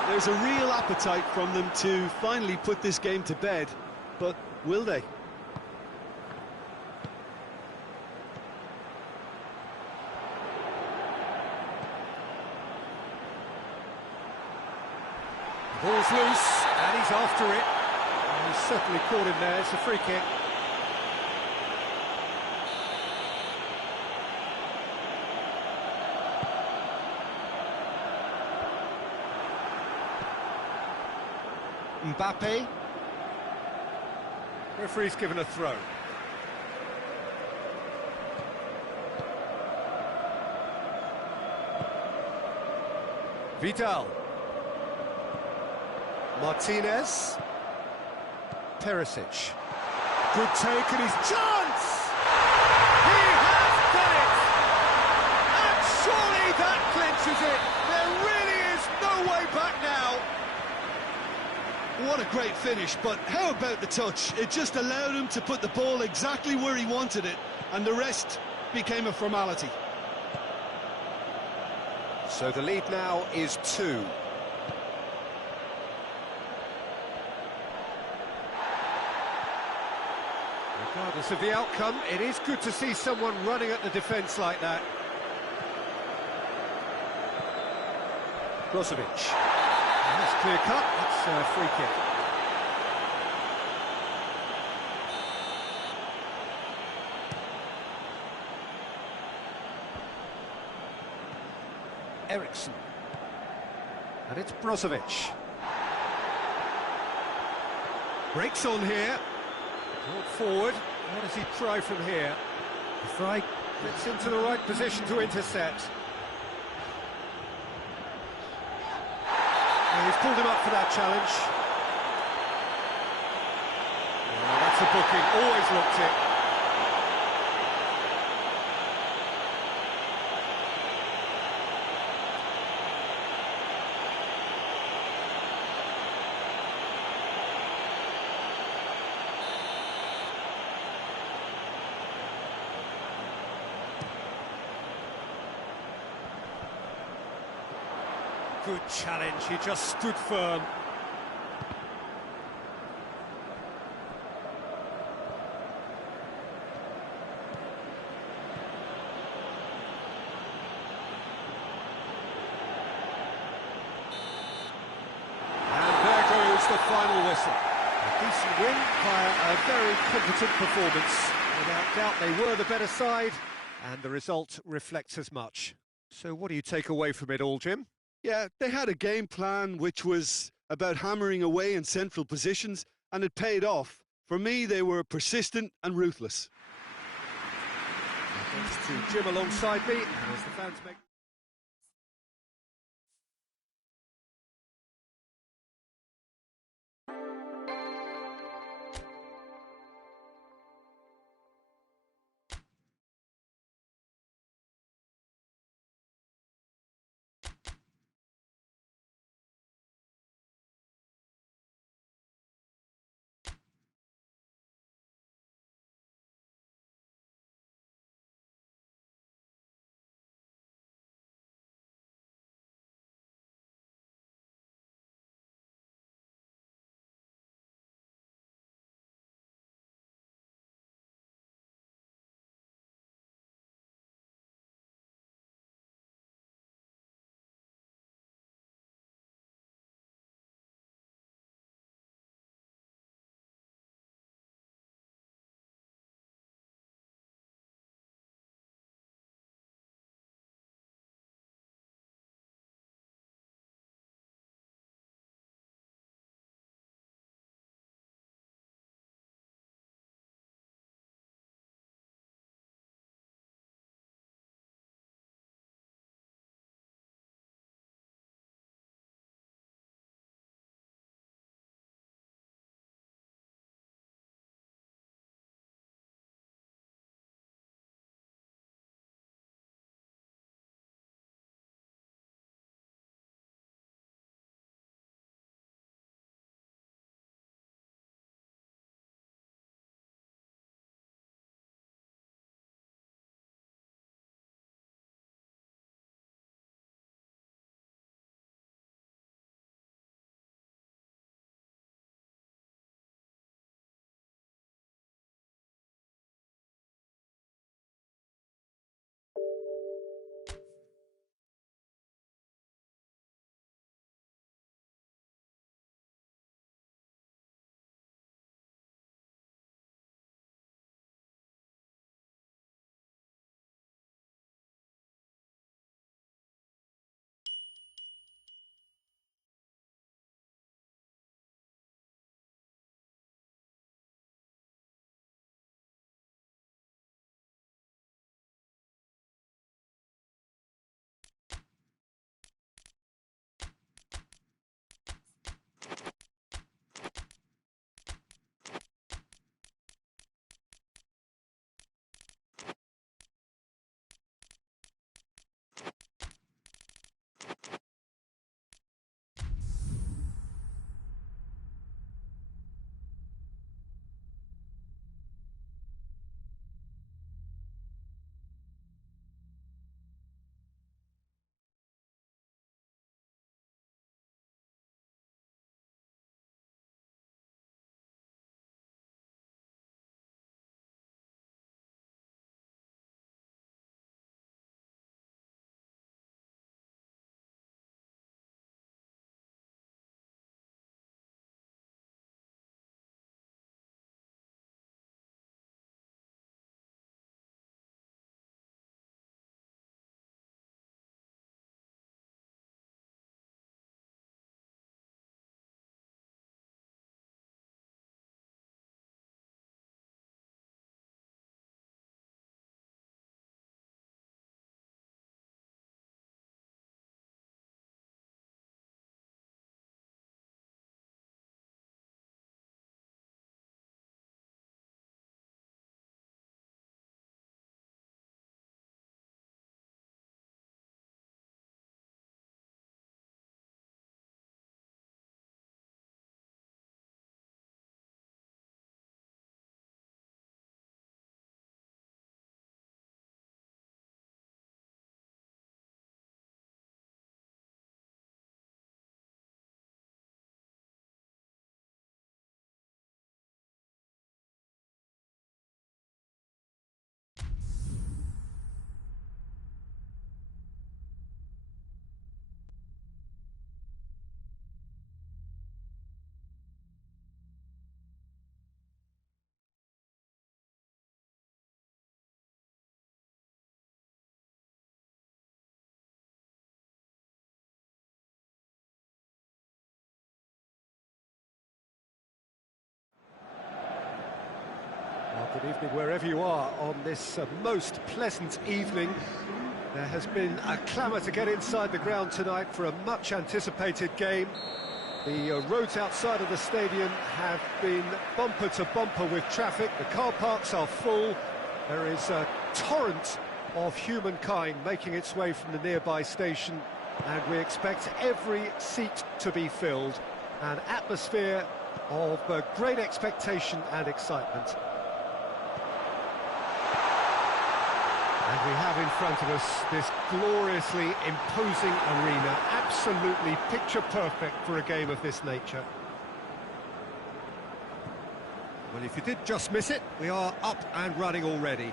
There's a real appetite from them to finally put this game to bed, but will they? Ball's loose, and he's after it. And he's certainly caught him there. It's a free kick. Mbappe. Referee's given a throw. Vidal. Martinez. Perisic. Good take and his chance! He has done it! And surely that clinches it! There really is no way back now! What a great finish, but how about the touch? It just allowed him to put the ball exactly where he wanted it, and the rest became a formality. So the lead now is 2. Regardless of the outcome, it is good to see someone running at the defence like that. Brozovic. That's clear cut, that's a free kick. Eriksson. And it's Brozovic. Breaks on here. Brought forward. What does he try from here? The Fry gets into the right position to intercept. He's pulled him up for that challenge. Oh, that's a booking, always looked it. Good challenge, he just stood firm. And there goes the final whistle. A decent win via a very competent performance. Without doubt they were the better side, and the result reflects as much. So what do you take away from it all, Jim? Yeah, they had a game plan which was about hammering away in central positions, and it paid off. For me, they were persistent and ruthless. Thanks to Jim alongside me, and as the fans make... Good evening wherever you are on this most pleasant evening. There has been a clamour to get inside the ground tonight for a much-anticipated game. The roads outside of the stadium have been bumper to bumper with traffic. The car parks are full. There is a torrent of humankind making its way from the nearby station, and we expect every seat to be filled. An atmosphere of great expectation and excitement. And we have in front of us this gloriously imposing arena, absolutely picture perfect for a game of this nature. Well, if you did just miss it, we are up and running already.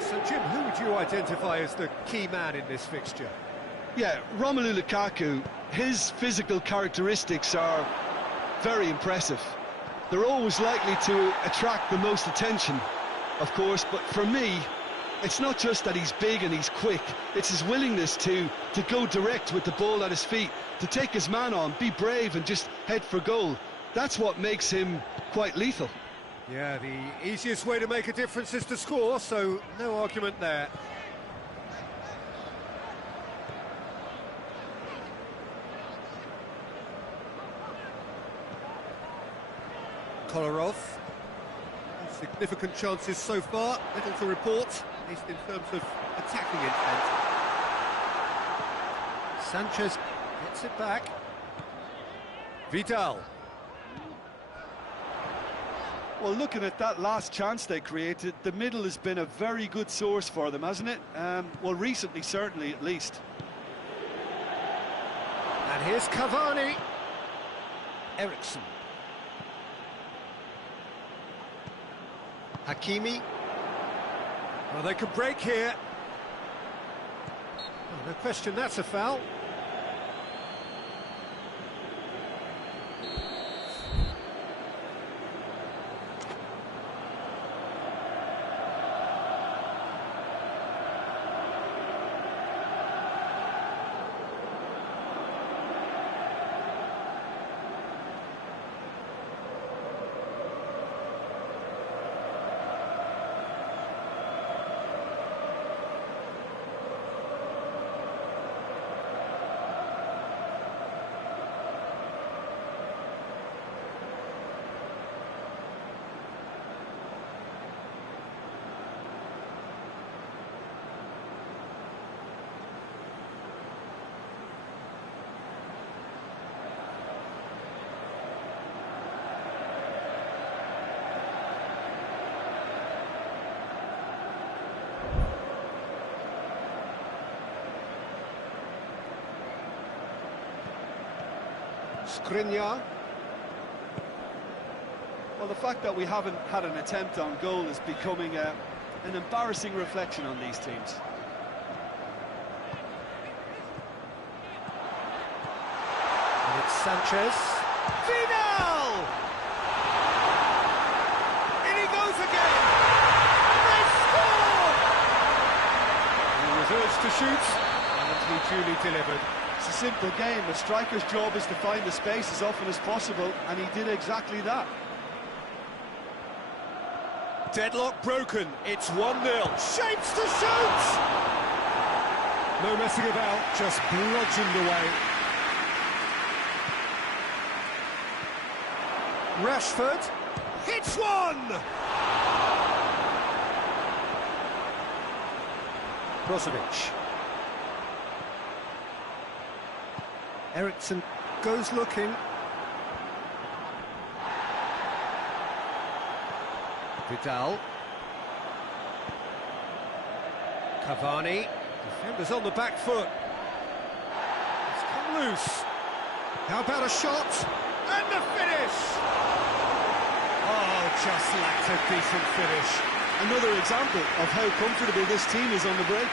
So, Jim, who would you identify as the key man in this fixture? Yeah, Romelu Lukaku, his physical characteristics are very impressive. They're always likely to attract the most attention, of course, but for me, it's not just that he's big and he's quick, it's his willingness to go direct with the ball at his feet, to take his man on, be brave and just head for goal. That's what makes him quite lethal. Yeah, the easiest way to make a difference is to score, so no argument there. Kolarov. Significant chances so far, little to report, at least in terms of attacking intent. Sanchez gets it back. Vidal. Well, looking at that last chance they created, the middle has been a very good source for them, hasn't it? Well, recently, certainly, at least. And here's Cavani. Ericsson. Hakimi. Well, they could break here. Oh, no question, that's a foul. Skriniar. Well, the fact that we haven't had an attempt on goal is becoming an embarrassing reflection on these teams. And it's Sanchez. Vidal! In he goes again! They score! He was urged to shoot, and he duly delivered. It's a simple game. A striker's job is to find the space as often as possible, and he did exactly that. Deadlock broken, it's 1-0. Shapes to shoot! No messing about, just bludgeoned away. Rashford hits one! Brozovic. Ericsson goes looking. Vidal. Cavani. Defenders on the back foot. It's come loose. How about a shot? And the finish! Oh, just lacked a decent finish. Another example of how comfortable this team is on the break.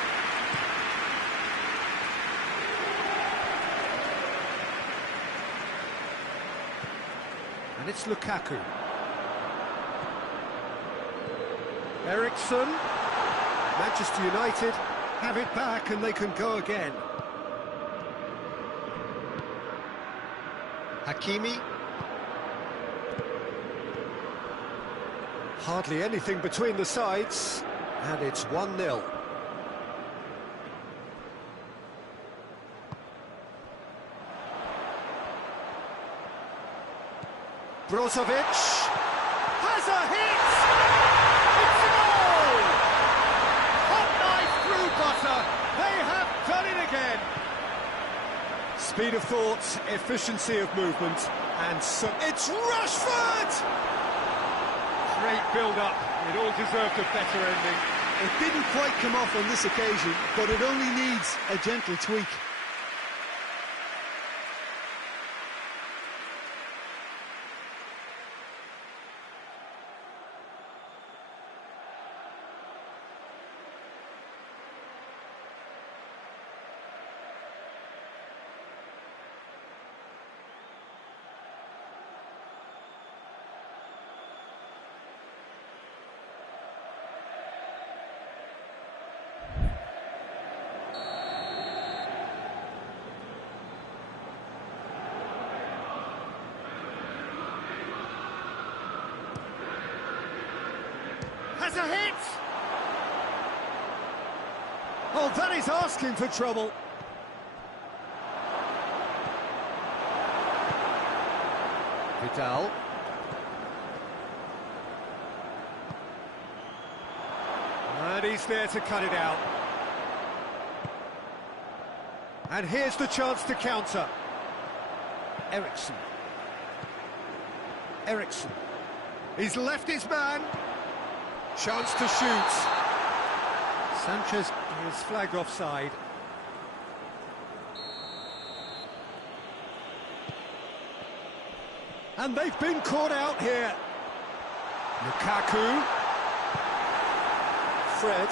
And it's Lukaku. Ericsson. Manchester United have it back and they can go again. Hakimi. Hardly anything between the sides, and it's 1-0. Brozovic has a hit! It's a goal! Hot knife through butter, they have done it again! Speed of thought, efficiency of movement, and so it's Rashford! Great build-up, it all deserved a better ending. It didn't quite come off on this occasion, but it only needs a gentle tweak. Has a hit! Oh, that is asking for trouble. Vidal. And he's there to cut it out. And here's the chance to counter. Eriksson. Eriksson. He's left his man. Chance to shoot. Sanchez is flagged offside. And they've been caught out here. Lukaku. Fred.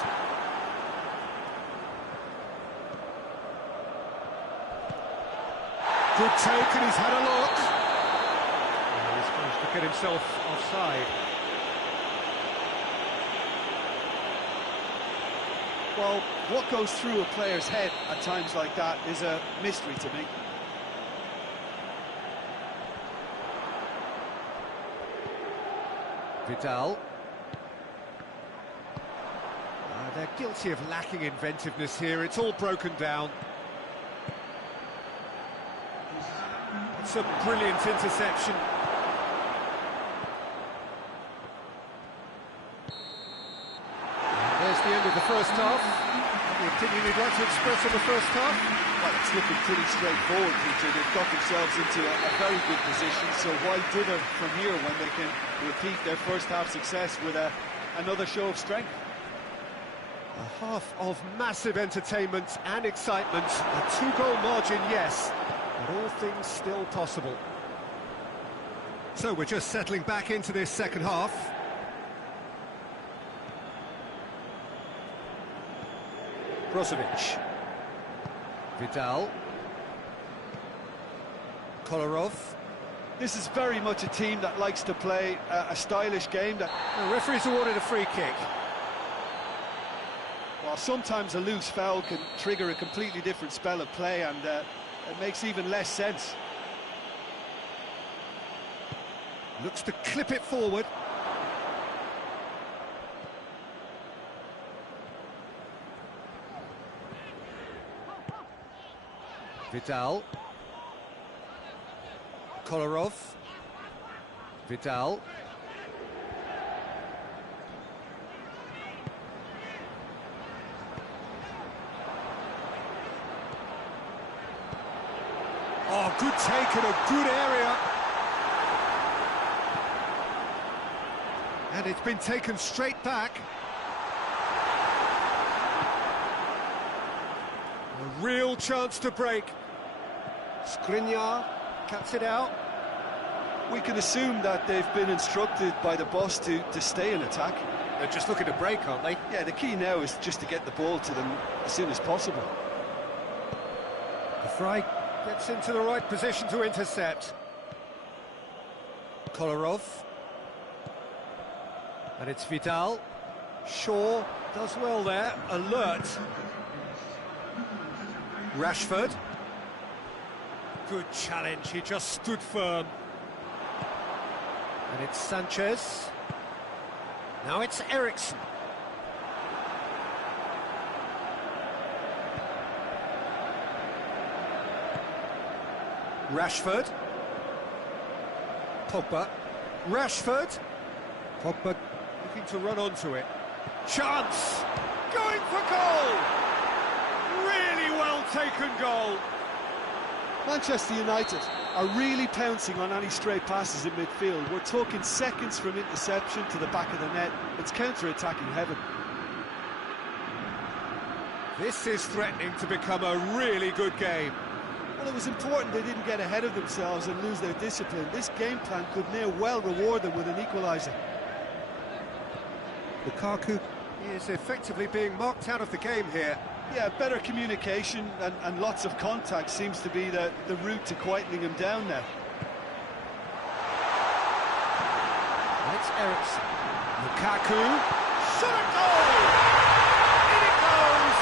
Good take, and he's had a look. And he's managed to get himself offside. Well, what goes through a player's head at times like that is a mystery to me. Vidal. They're guilty of lacking inventiveness here. It's all broken down. It's a brilliant interception. There's the end of the first half. Any opinion you'd like to express on the first half? Well, it's looking pretty straightforward, Peter. They've got themselves into a very good position, so why dither from here when they can repeat their first half success with another show of strength? A half of massive entertainment and excitement. A two-goal margin, yes, but all things still possible. So we're just settling back into this second half. Brozovic. Vidal. Kolarov. This is very much a team that likes to play a stylish game. That The referee's awarded a free kick. Well, sometimes a loose foul can trigger a completely different spell of play, and it makes even less sense. Looks to clip it forward. Vidal. Kolarov. Vidal. Oh, good take in a good area. And it's been taken straight back. A real chance to break. Skriniar cuts it out. We can assume that they've been instructed by the boss to stay in attack. They're just looking to break, aren't they? Yeah, the key now is just to get the ball to them as soon as possible. The Fry gets into the right position to intercept. Kolarov. And it's Vidal. Shaw does well there, alert. Rashford. Good challenge, he just stood firm. And it's Sanchez. Now it's Ericsson. Rashford. Pogba. Rashford. Pogba looking to run onto it. Chance! Going for goal! Really well taken goal. Manchester United are really pouncing on any stray passes in midfield. We're talking seconds from interception to the back of the net. It's counter-attacking heaven. This is threatening to become a really good game. Well, it was important they didn't get ahead of themselves and lose their discipline. This game plan could now well reward them with an equaliser. Lukaku is effectively being marked out of the game here. Yeah, better communication and lots of contact seems to be the route to quietening him down now. And it's Ericsson. Lukaku. Shot a goal! In it goes!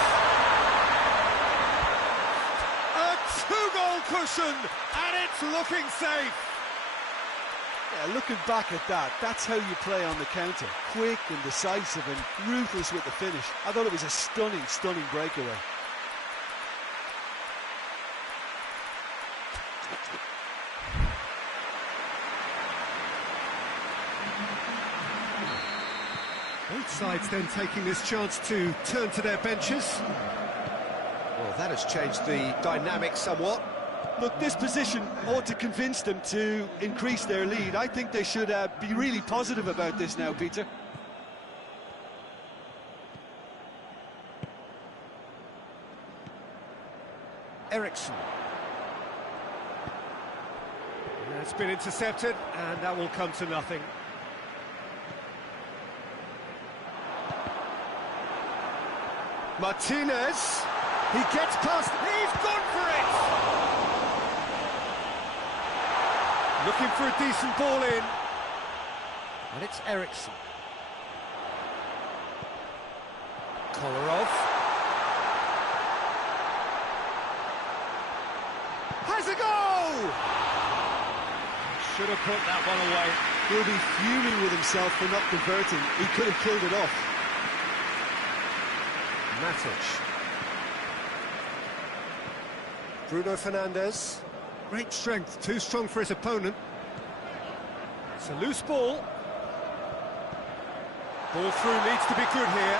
A two-goal cushion, and it's looking safe. Yeah, looking back at that, that's how you play on the counter. Quick and decisive and ruthless with the finish. I thought it was a stunning, stunning breakaway. Both sides then taking this chance to turn to their benches. Well, that has changed the dynamic somewhat. Look, this position ought to convince them to increase their lead. I think they should be really positive about this now, Peter. Ericsson. It's been intercepted, and that will come to nothing. Martinez. He gets past. He's gone for it! Looking for a decent ball in. And it's Ericsson. Kolarov. Has a goal! Should have put that one away. He'll be fuming with himself for not converting. He could have killed it off. Matic. Bruno Fernandes. Great strength, too strong for his opponent. It's a loose ball. Ball through needs to be good here.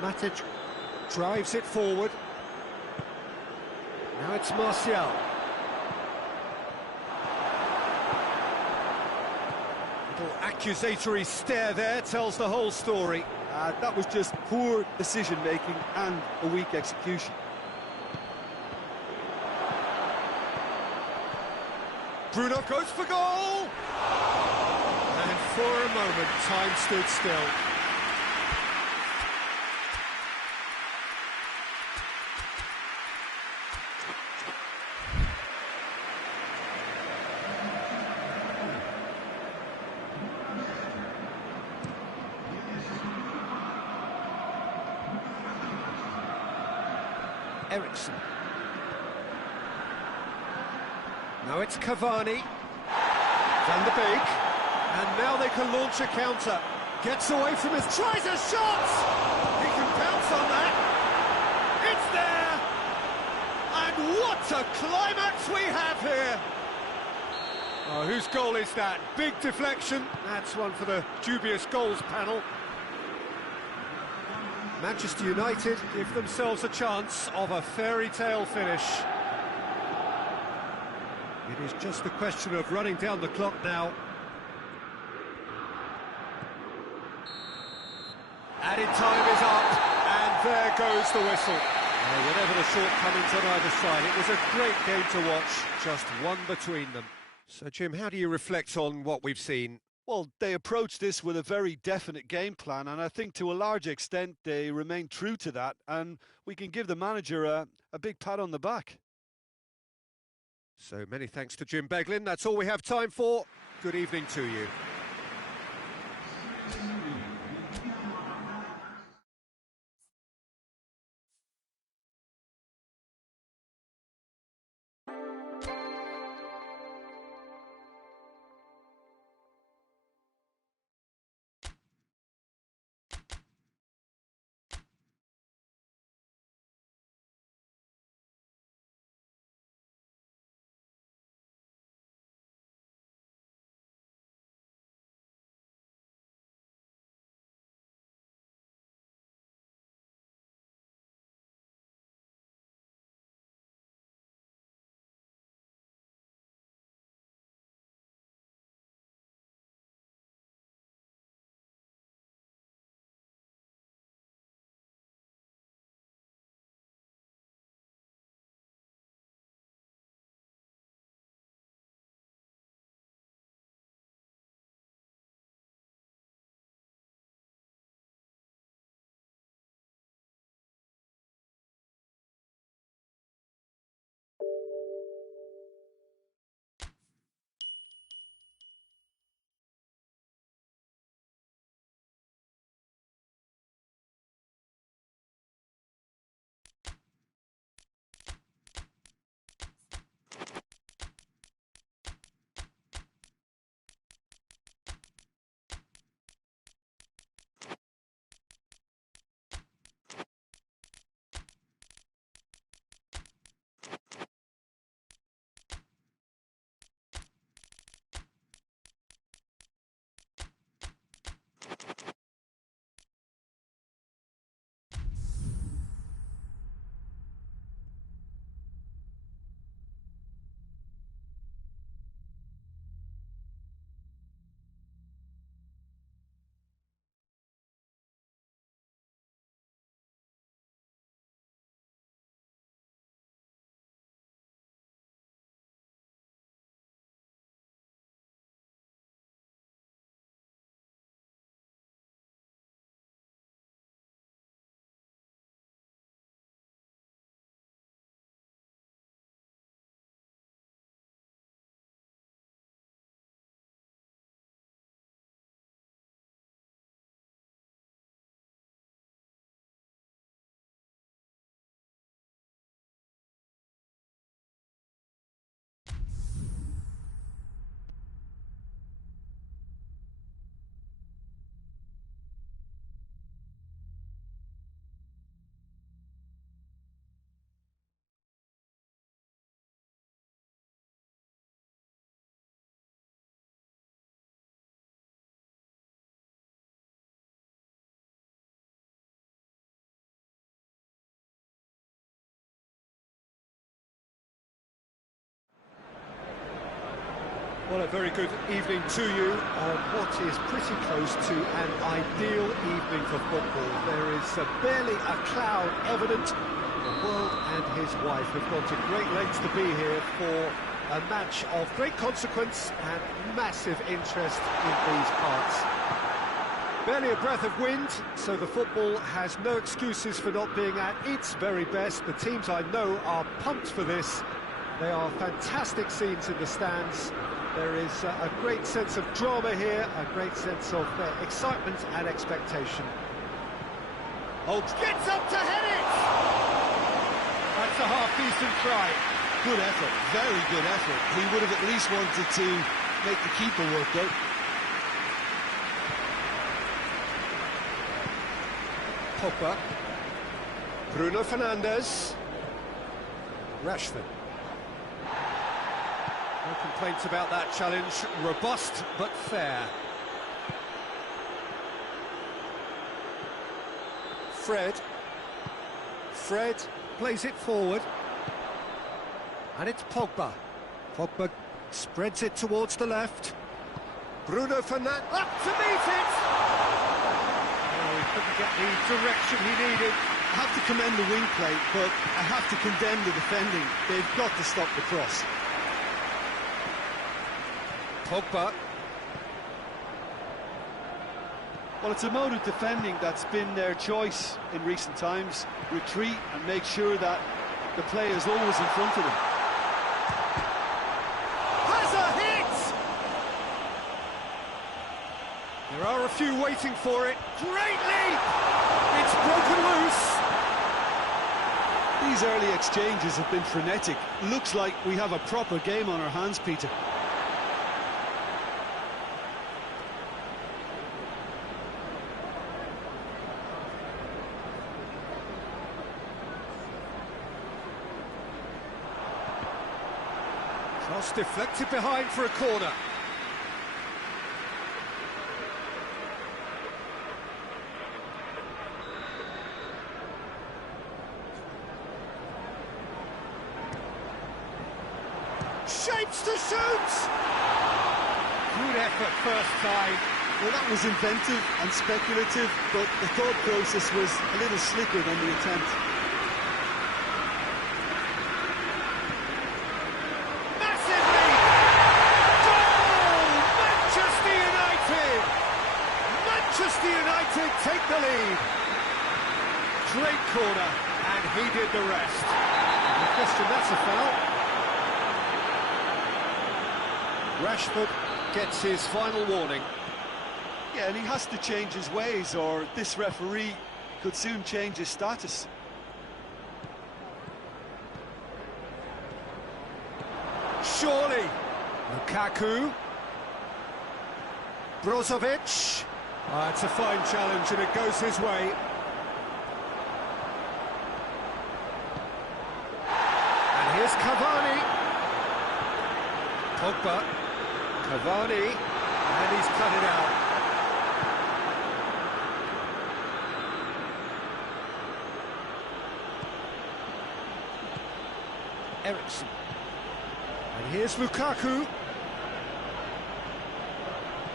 Matic drives it forward. Now it's Martial. Little accusatory stare there tells the whole story. That was just poor decision-making and a weak execution. Bruno goes for goal! And for a moment, time stood still. Ericsson. Now it's Cavani. Van de Beek. And now they can launch a counter. Gets away from his... Tries a shot! He can bounce on that. It's there! And what a climax we have here! Oh, whose goal is that? Big deflection. That's one for the dubious goals panel. Manchester United give themselves a chance of a fairy tale finish. It is just a question of running down the clock now. Added time is up, and there goes the whistle. Whatever the shortcomings on either side, it was a great game to watch, just one between them. So, Jim, how do you reflect on what we've seen? Well, they approached this with a very definite game plan, and I think to a large extent they remain true to that, and we can give the manager a big pat on the back. So many thanks to Jim Beglin. That's all we have time for. Good evening to you. Well, a very good evening to you on what is pretty close to an ideal evening for football. There is barely a cloud evident. The world and his wife have gone to great lengths to be here for a match of great consequence and massive interest in these parts. Barely a breath of wind, so the football has no excuses for not being at its very best. The teams I know are pumped for this. They are fantastic scenes in the stands. There is a great sense of drama here, a great sense of excitement and expectation. Holtz Gets up to head it! That's a half-decent try. Good effort, very good effort. He would have at least wanted to make the keeper work out. Pogba. Bruno Fernandes. Rashford. No complaints about that challenge. Robust but fair. Fred plays it forward. And it's Pogba. Pogba spreads it towards the left. Bruno Fernandes up to meet it! Oh, he couldn't get the direction he needed. I have to commend the wing play, but I have to condemn the defending. They've got to stop the cross. Pogba. Well, it's a mode of defending that's been their choice in recent times. Retreat and make sure that the play is always in front of them. Has a hit! There are a few waiting for it. Great leap! It's broken loose. These early exchanges have been frenetic. Looks like we have a proper game on our hands, Peter. Cross deflected behind for a corner. Shapes to shoot! Good effort first time. Well, that was inventive and speculative, but the thought process was a little slicker than the attempt. Manchester United take the lead. Great corner, and he did the rest. No question, that's a foul. Rashford gets his final warning. Yeah, and he has to change his ways, or this referee could soon change his status. Surely. Lukaku. Brozovic. It's a fine challenge and it goes his way. And here's Cavani. Pogba. Cavani. And he's cut it out. Eriksen. And here's Lukaku.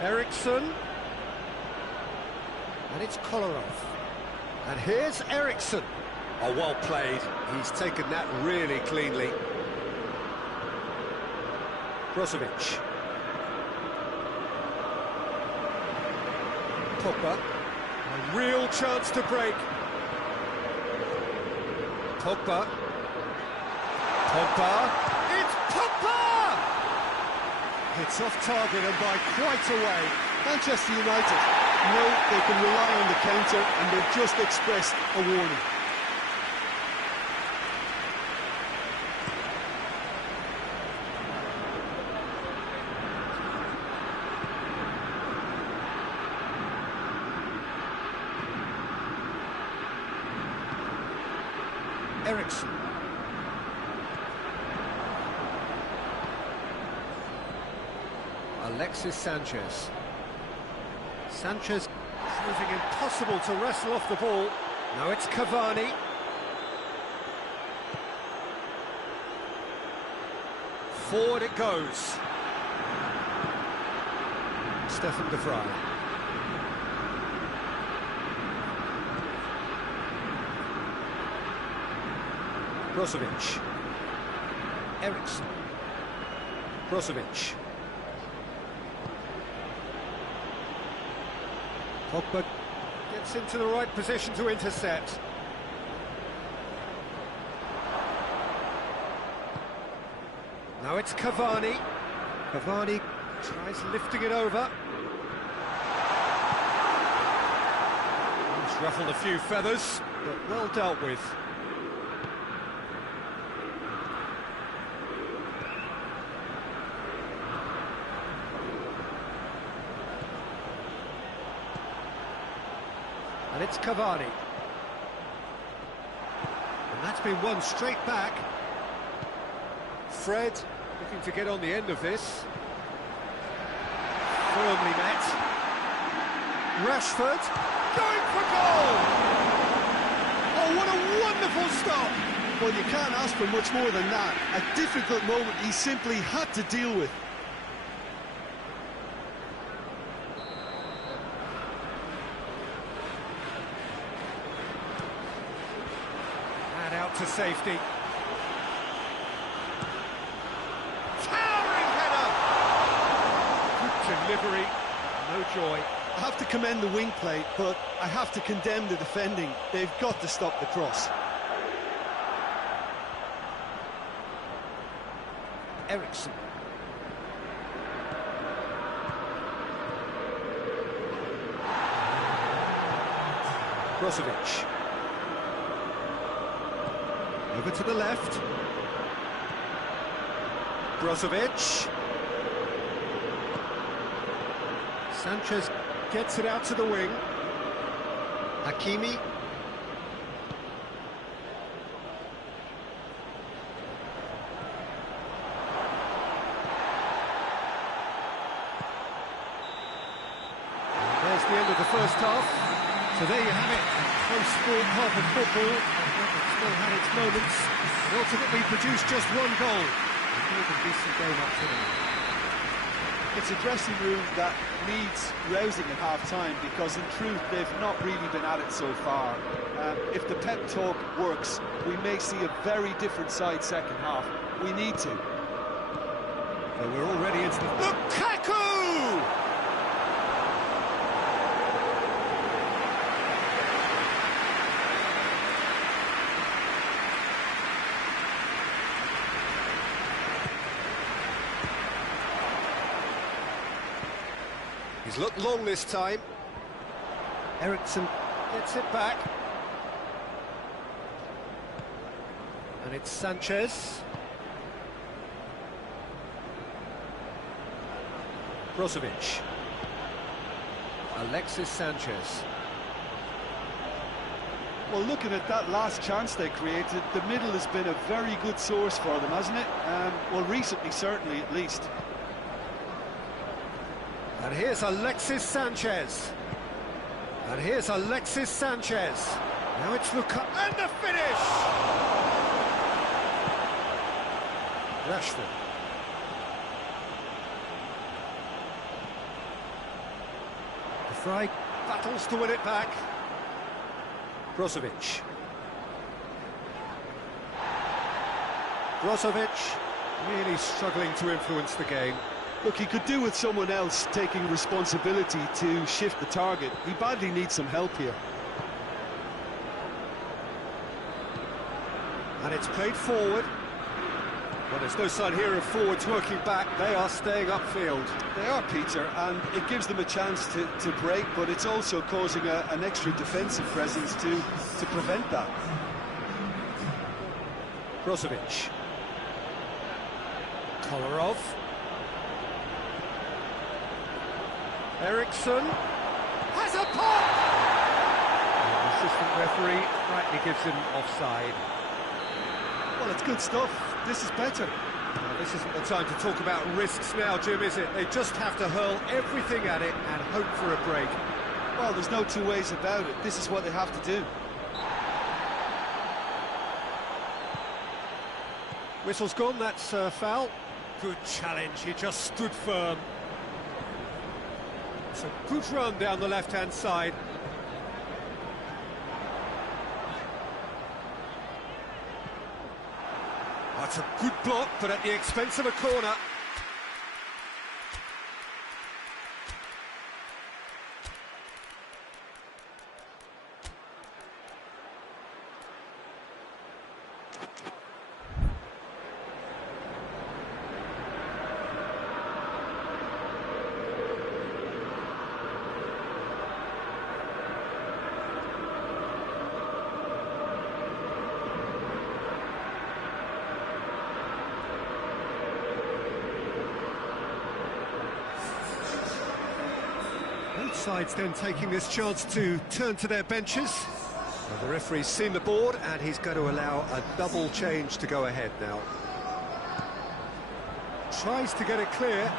Eriksen. And it's Kolarov. And here's Eriksen. Oh, well played. He's taken that really cleanly. Brozovic. Pogba. A real chance to break. Pogba. Pogba. It's Pogba! It's off target and by quite a way. Manchester United know they can rely on the counter, and they've just expressed a warning. Eriksen. Alexis Sanchez. Sanchez proving impossible to wrestle off the ball. Now it's Cavani. Forward it goes. Stefan de Vrij. Brozovic. Eriksson. Brozovic. Pogba gets into the right position to intercept. Now it's Cavani. Cavani tries lifting it over. He's ruffled a few feathers, but well dealt with. And it's Cavani. And that's been won straight back. Fred looking to get on the end of this. Firmly met. Rashford going for goal! Oh, what a wonderful stop! Well, you can't ask for much more than that. A difficult moment he simply had to deal with. And out to safety. Towering header! Good delivery, no joy. I have to commend the wing play, but I have to condemn the defending. They've got to stop the cross. Eriksson. Brozovic. Over to the left. Brozovic. Sanchez gets it out to the wing. Hakimi. There's the end of the first half. So there you have it. Close sport half of football. It still had its moments. It ultimately produced just one goal. A decent game up to now. It's a dressing room that needs rousing at half-time because, in truth, they've not really been at it so far. If the pep talk works, we may see a very different side second half. We need to. So we're already into the... Lukaku! He's looked long this time. Eriksson gets it back. And it's Sanchez. Brozovic. Alexis Sanchez. Well, looking at that last chance they created, the middle has been a very good source for them, hasn't it? Well, recently, certainly, at least. And here's Alexis Sanchez. And here's Alexis Sanchez. Now it's Lukaku. And the finish! Rashford. The Fry battles to win it back. Brozovic. Brozovic really struggling to influence the game. Look, he could do with someone else taking responsibility to shift the target. He badly needs some help here. And it's played forward. Well, there's no sign here of forwards working back. They are staying upfield. They are, Peter, and it gives them a chance to break, but it's also causing an extra defensive presence to prevent that. Brozovic. Kolarov. Eriksson has a pop! The assistant referee rightly gives him offside. Well, it's good stuff. This is better. Well, this isn't the time to talk about risks now, Jim, is it? They just have to hurl everything at it and hope for a break. Well, there's no two ways about it. This is what they have to do. Whistle's gone, that's foul. Good challenge, he just stood firm. It's a good run down the left-hand side. That's a good block, but at the expense of a corner. Both sides then taking this chance to turn to their benches. Well, the referee's seen the board and he's going to allow a double change to go ahead now. Tries to get it clear.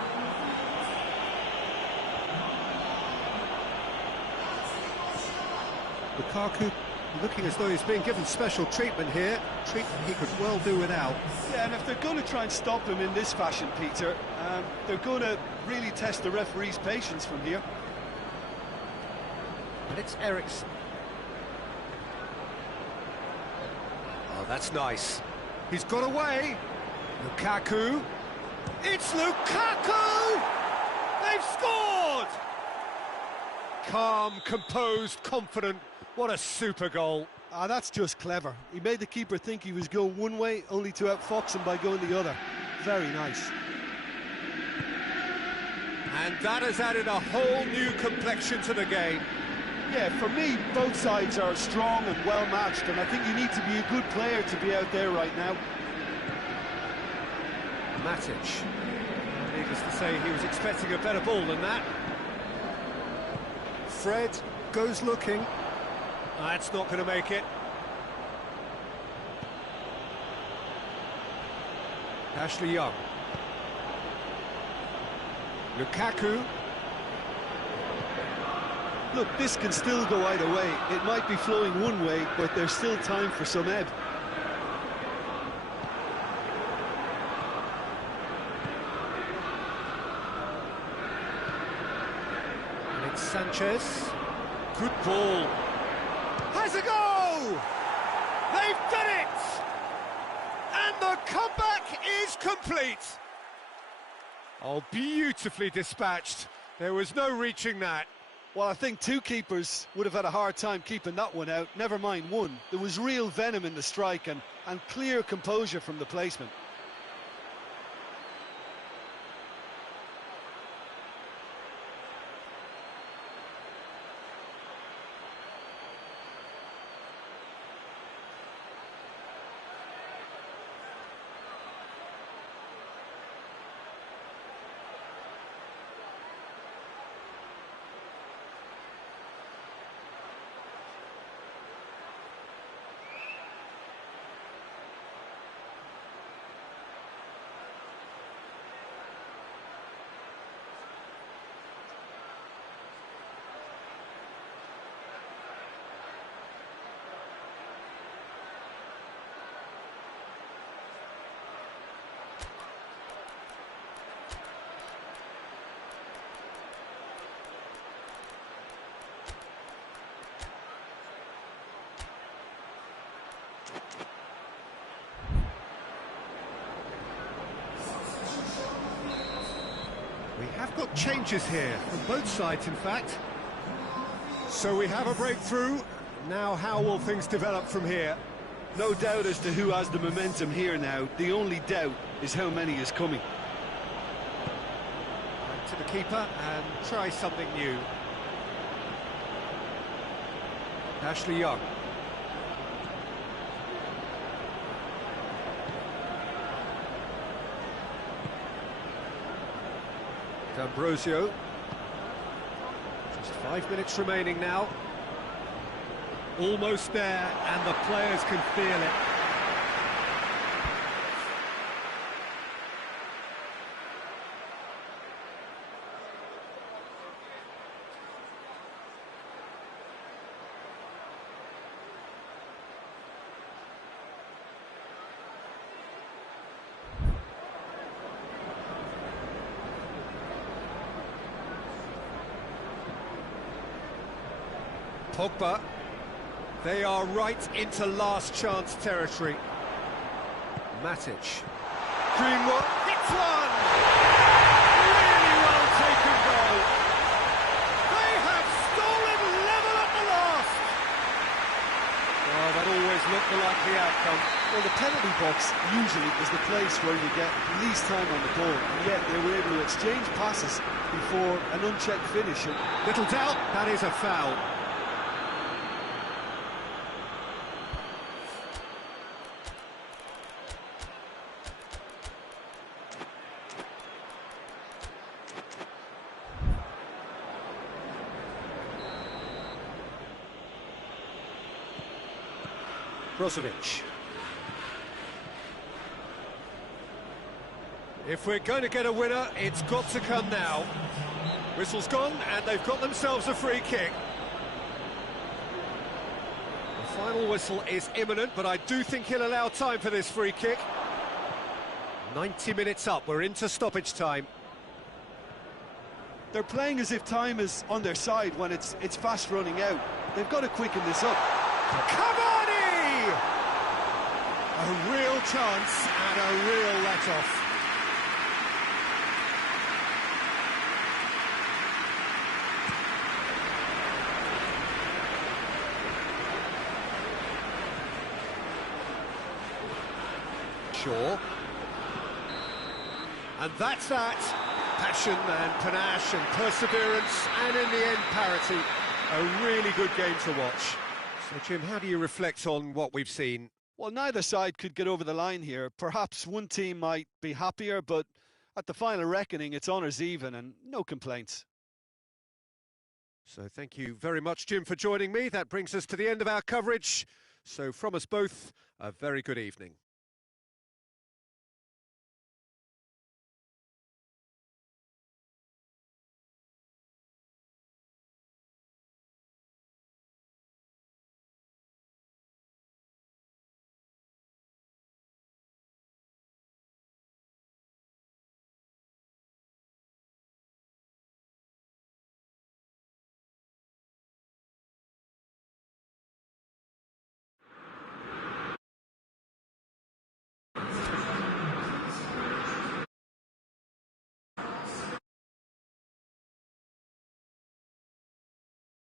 Lukaku looking as though he's being given special treatment here. Treatment he could well do without. Yeah, and if they're going to try and stop him in this fashion, Peter, they're going to really test the referee's patience from here. And it's Eriksen. Oh, that's nice. He's got away. Lukaku. It's Lukaku! They've scored! Calm, composed, confident. What a super goal. Ah, that's just clever. He made the keeper think he was going one way, only to outfox him by going the other. Very nice. And that has added a whole new complexion to the game. Yeah, for me, both sides are strong and well-matched, and I think you need to be a good player to be out there right now. Matic. Needless to say, he was expecting a better ball than that. Fred goes looking. That's not going to make it. Ashley Young. Lukaku. Look, this can still go either way. It might be flowing one way, but there's still time for some ebb. And it's Sanchez. Good ball. Has a go! They've done it! And the comeback is complete. Oh, beautifully dispatched. There was no reaching that. Well, I think two keepers would have had a hard time keeping that one out, never mind one. There was real venom in the strike and clear composure from the placement. We have got changes here, from both sides in fact. So we have a breakthrough. Now how will things develop from here? No doubt as to who has the momentum here now. The only doubt is how many is coming. Back to the keeper and try something new. Ashley Young. D'Ambrosio. Just 5 minutes remaining now. Almost there, and the players can feel it. Pogba. They are right into last chance territory. Matic. Greenwood hits one! Really well taken goal. They have stolen level at the last. Oh, that always looked the likely outcome. Well, the penalty box usually is the place where you get least time on the ball, and yet they were able to exchange passes before an unchecked finish. And little doubt, that is a foul. Brozovic. If we're going to get a winner, it's got to come now. Whistle's gone, and they've got themselves a free kick. The final whistle is imminent, but I do think he'll allow time for this free kick. 90 minutes up, we're into stoppage time. they're playing as if time is on their side when it's fast running out. They've got to quicken this up. Cavani! A real chance and a real let-off. Sure. And that's that. Passion and panache and perseverance, and in the end, parity. A really good game to watch. So, Jim, how do you reflect on what we've seen? Well, neither side could get over the line here. Perhaps one team might be happier, but at the final reckoning, it's honours even and no complaints. So thank you very much, Jim, for joining me. That brings us to the end of our coverage. So from us both, a very good evening.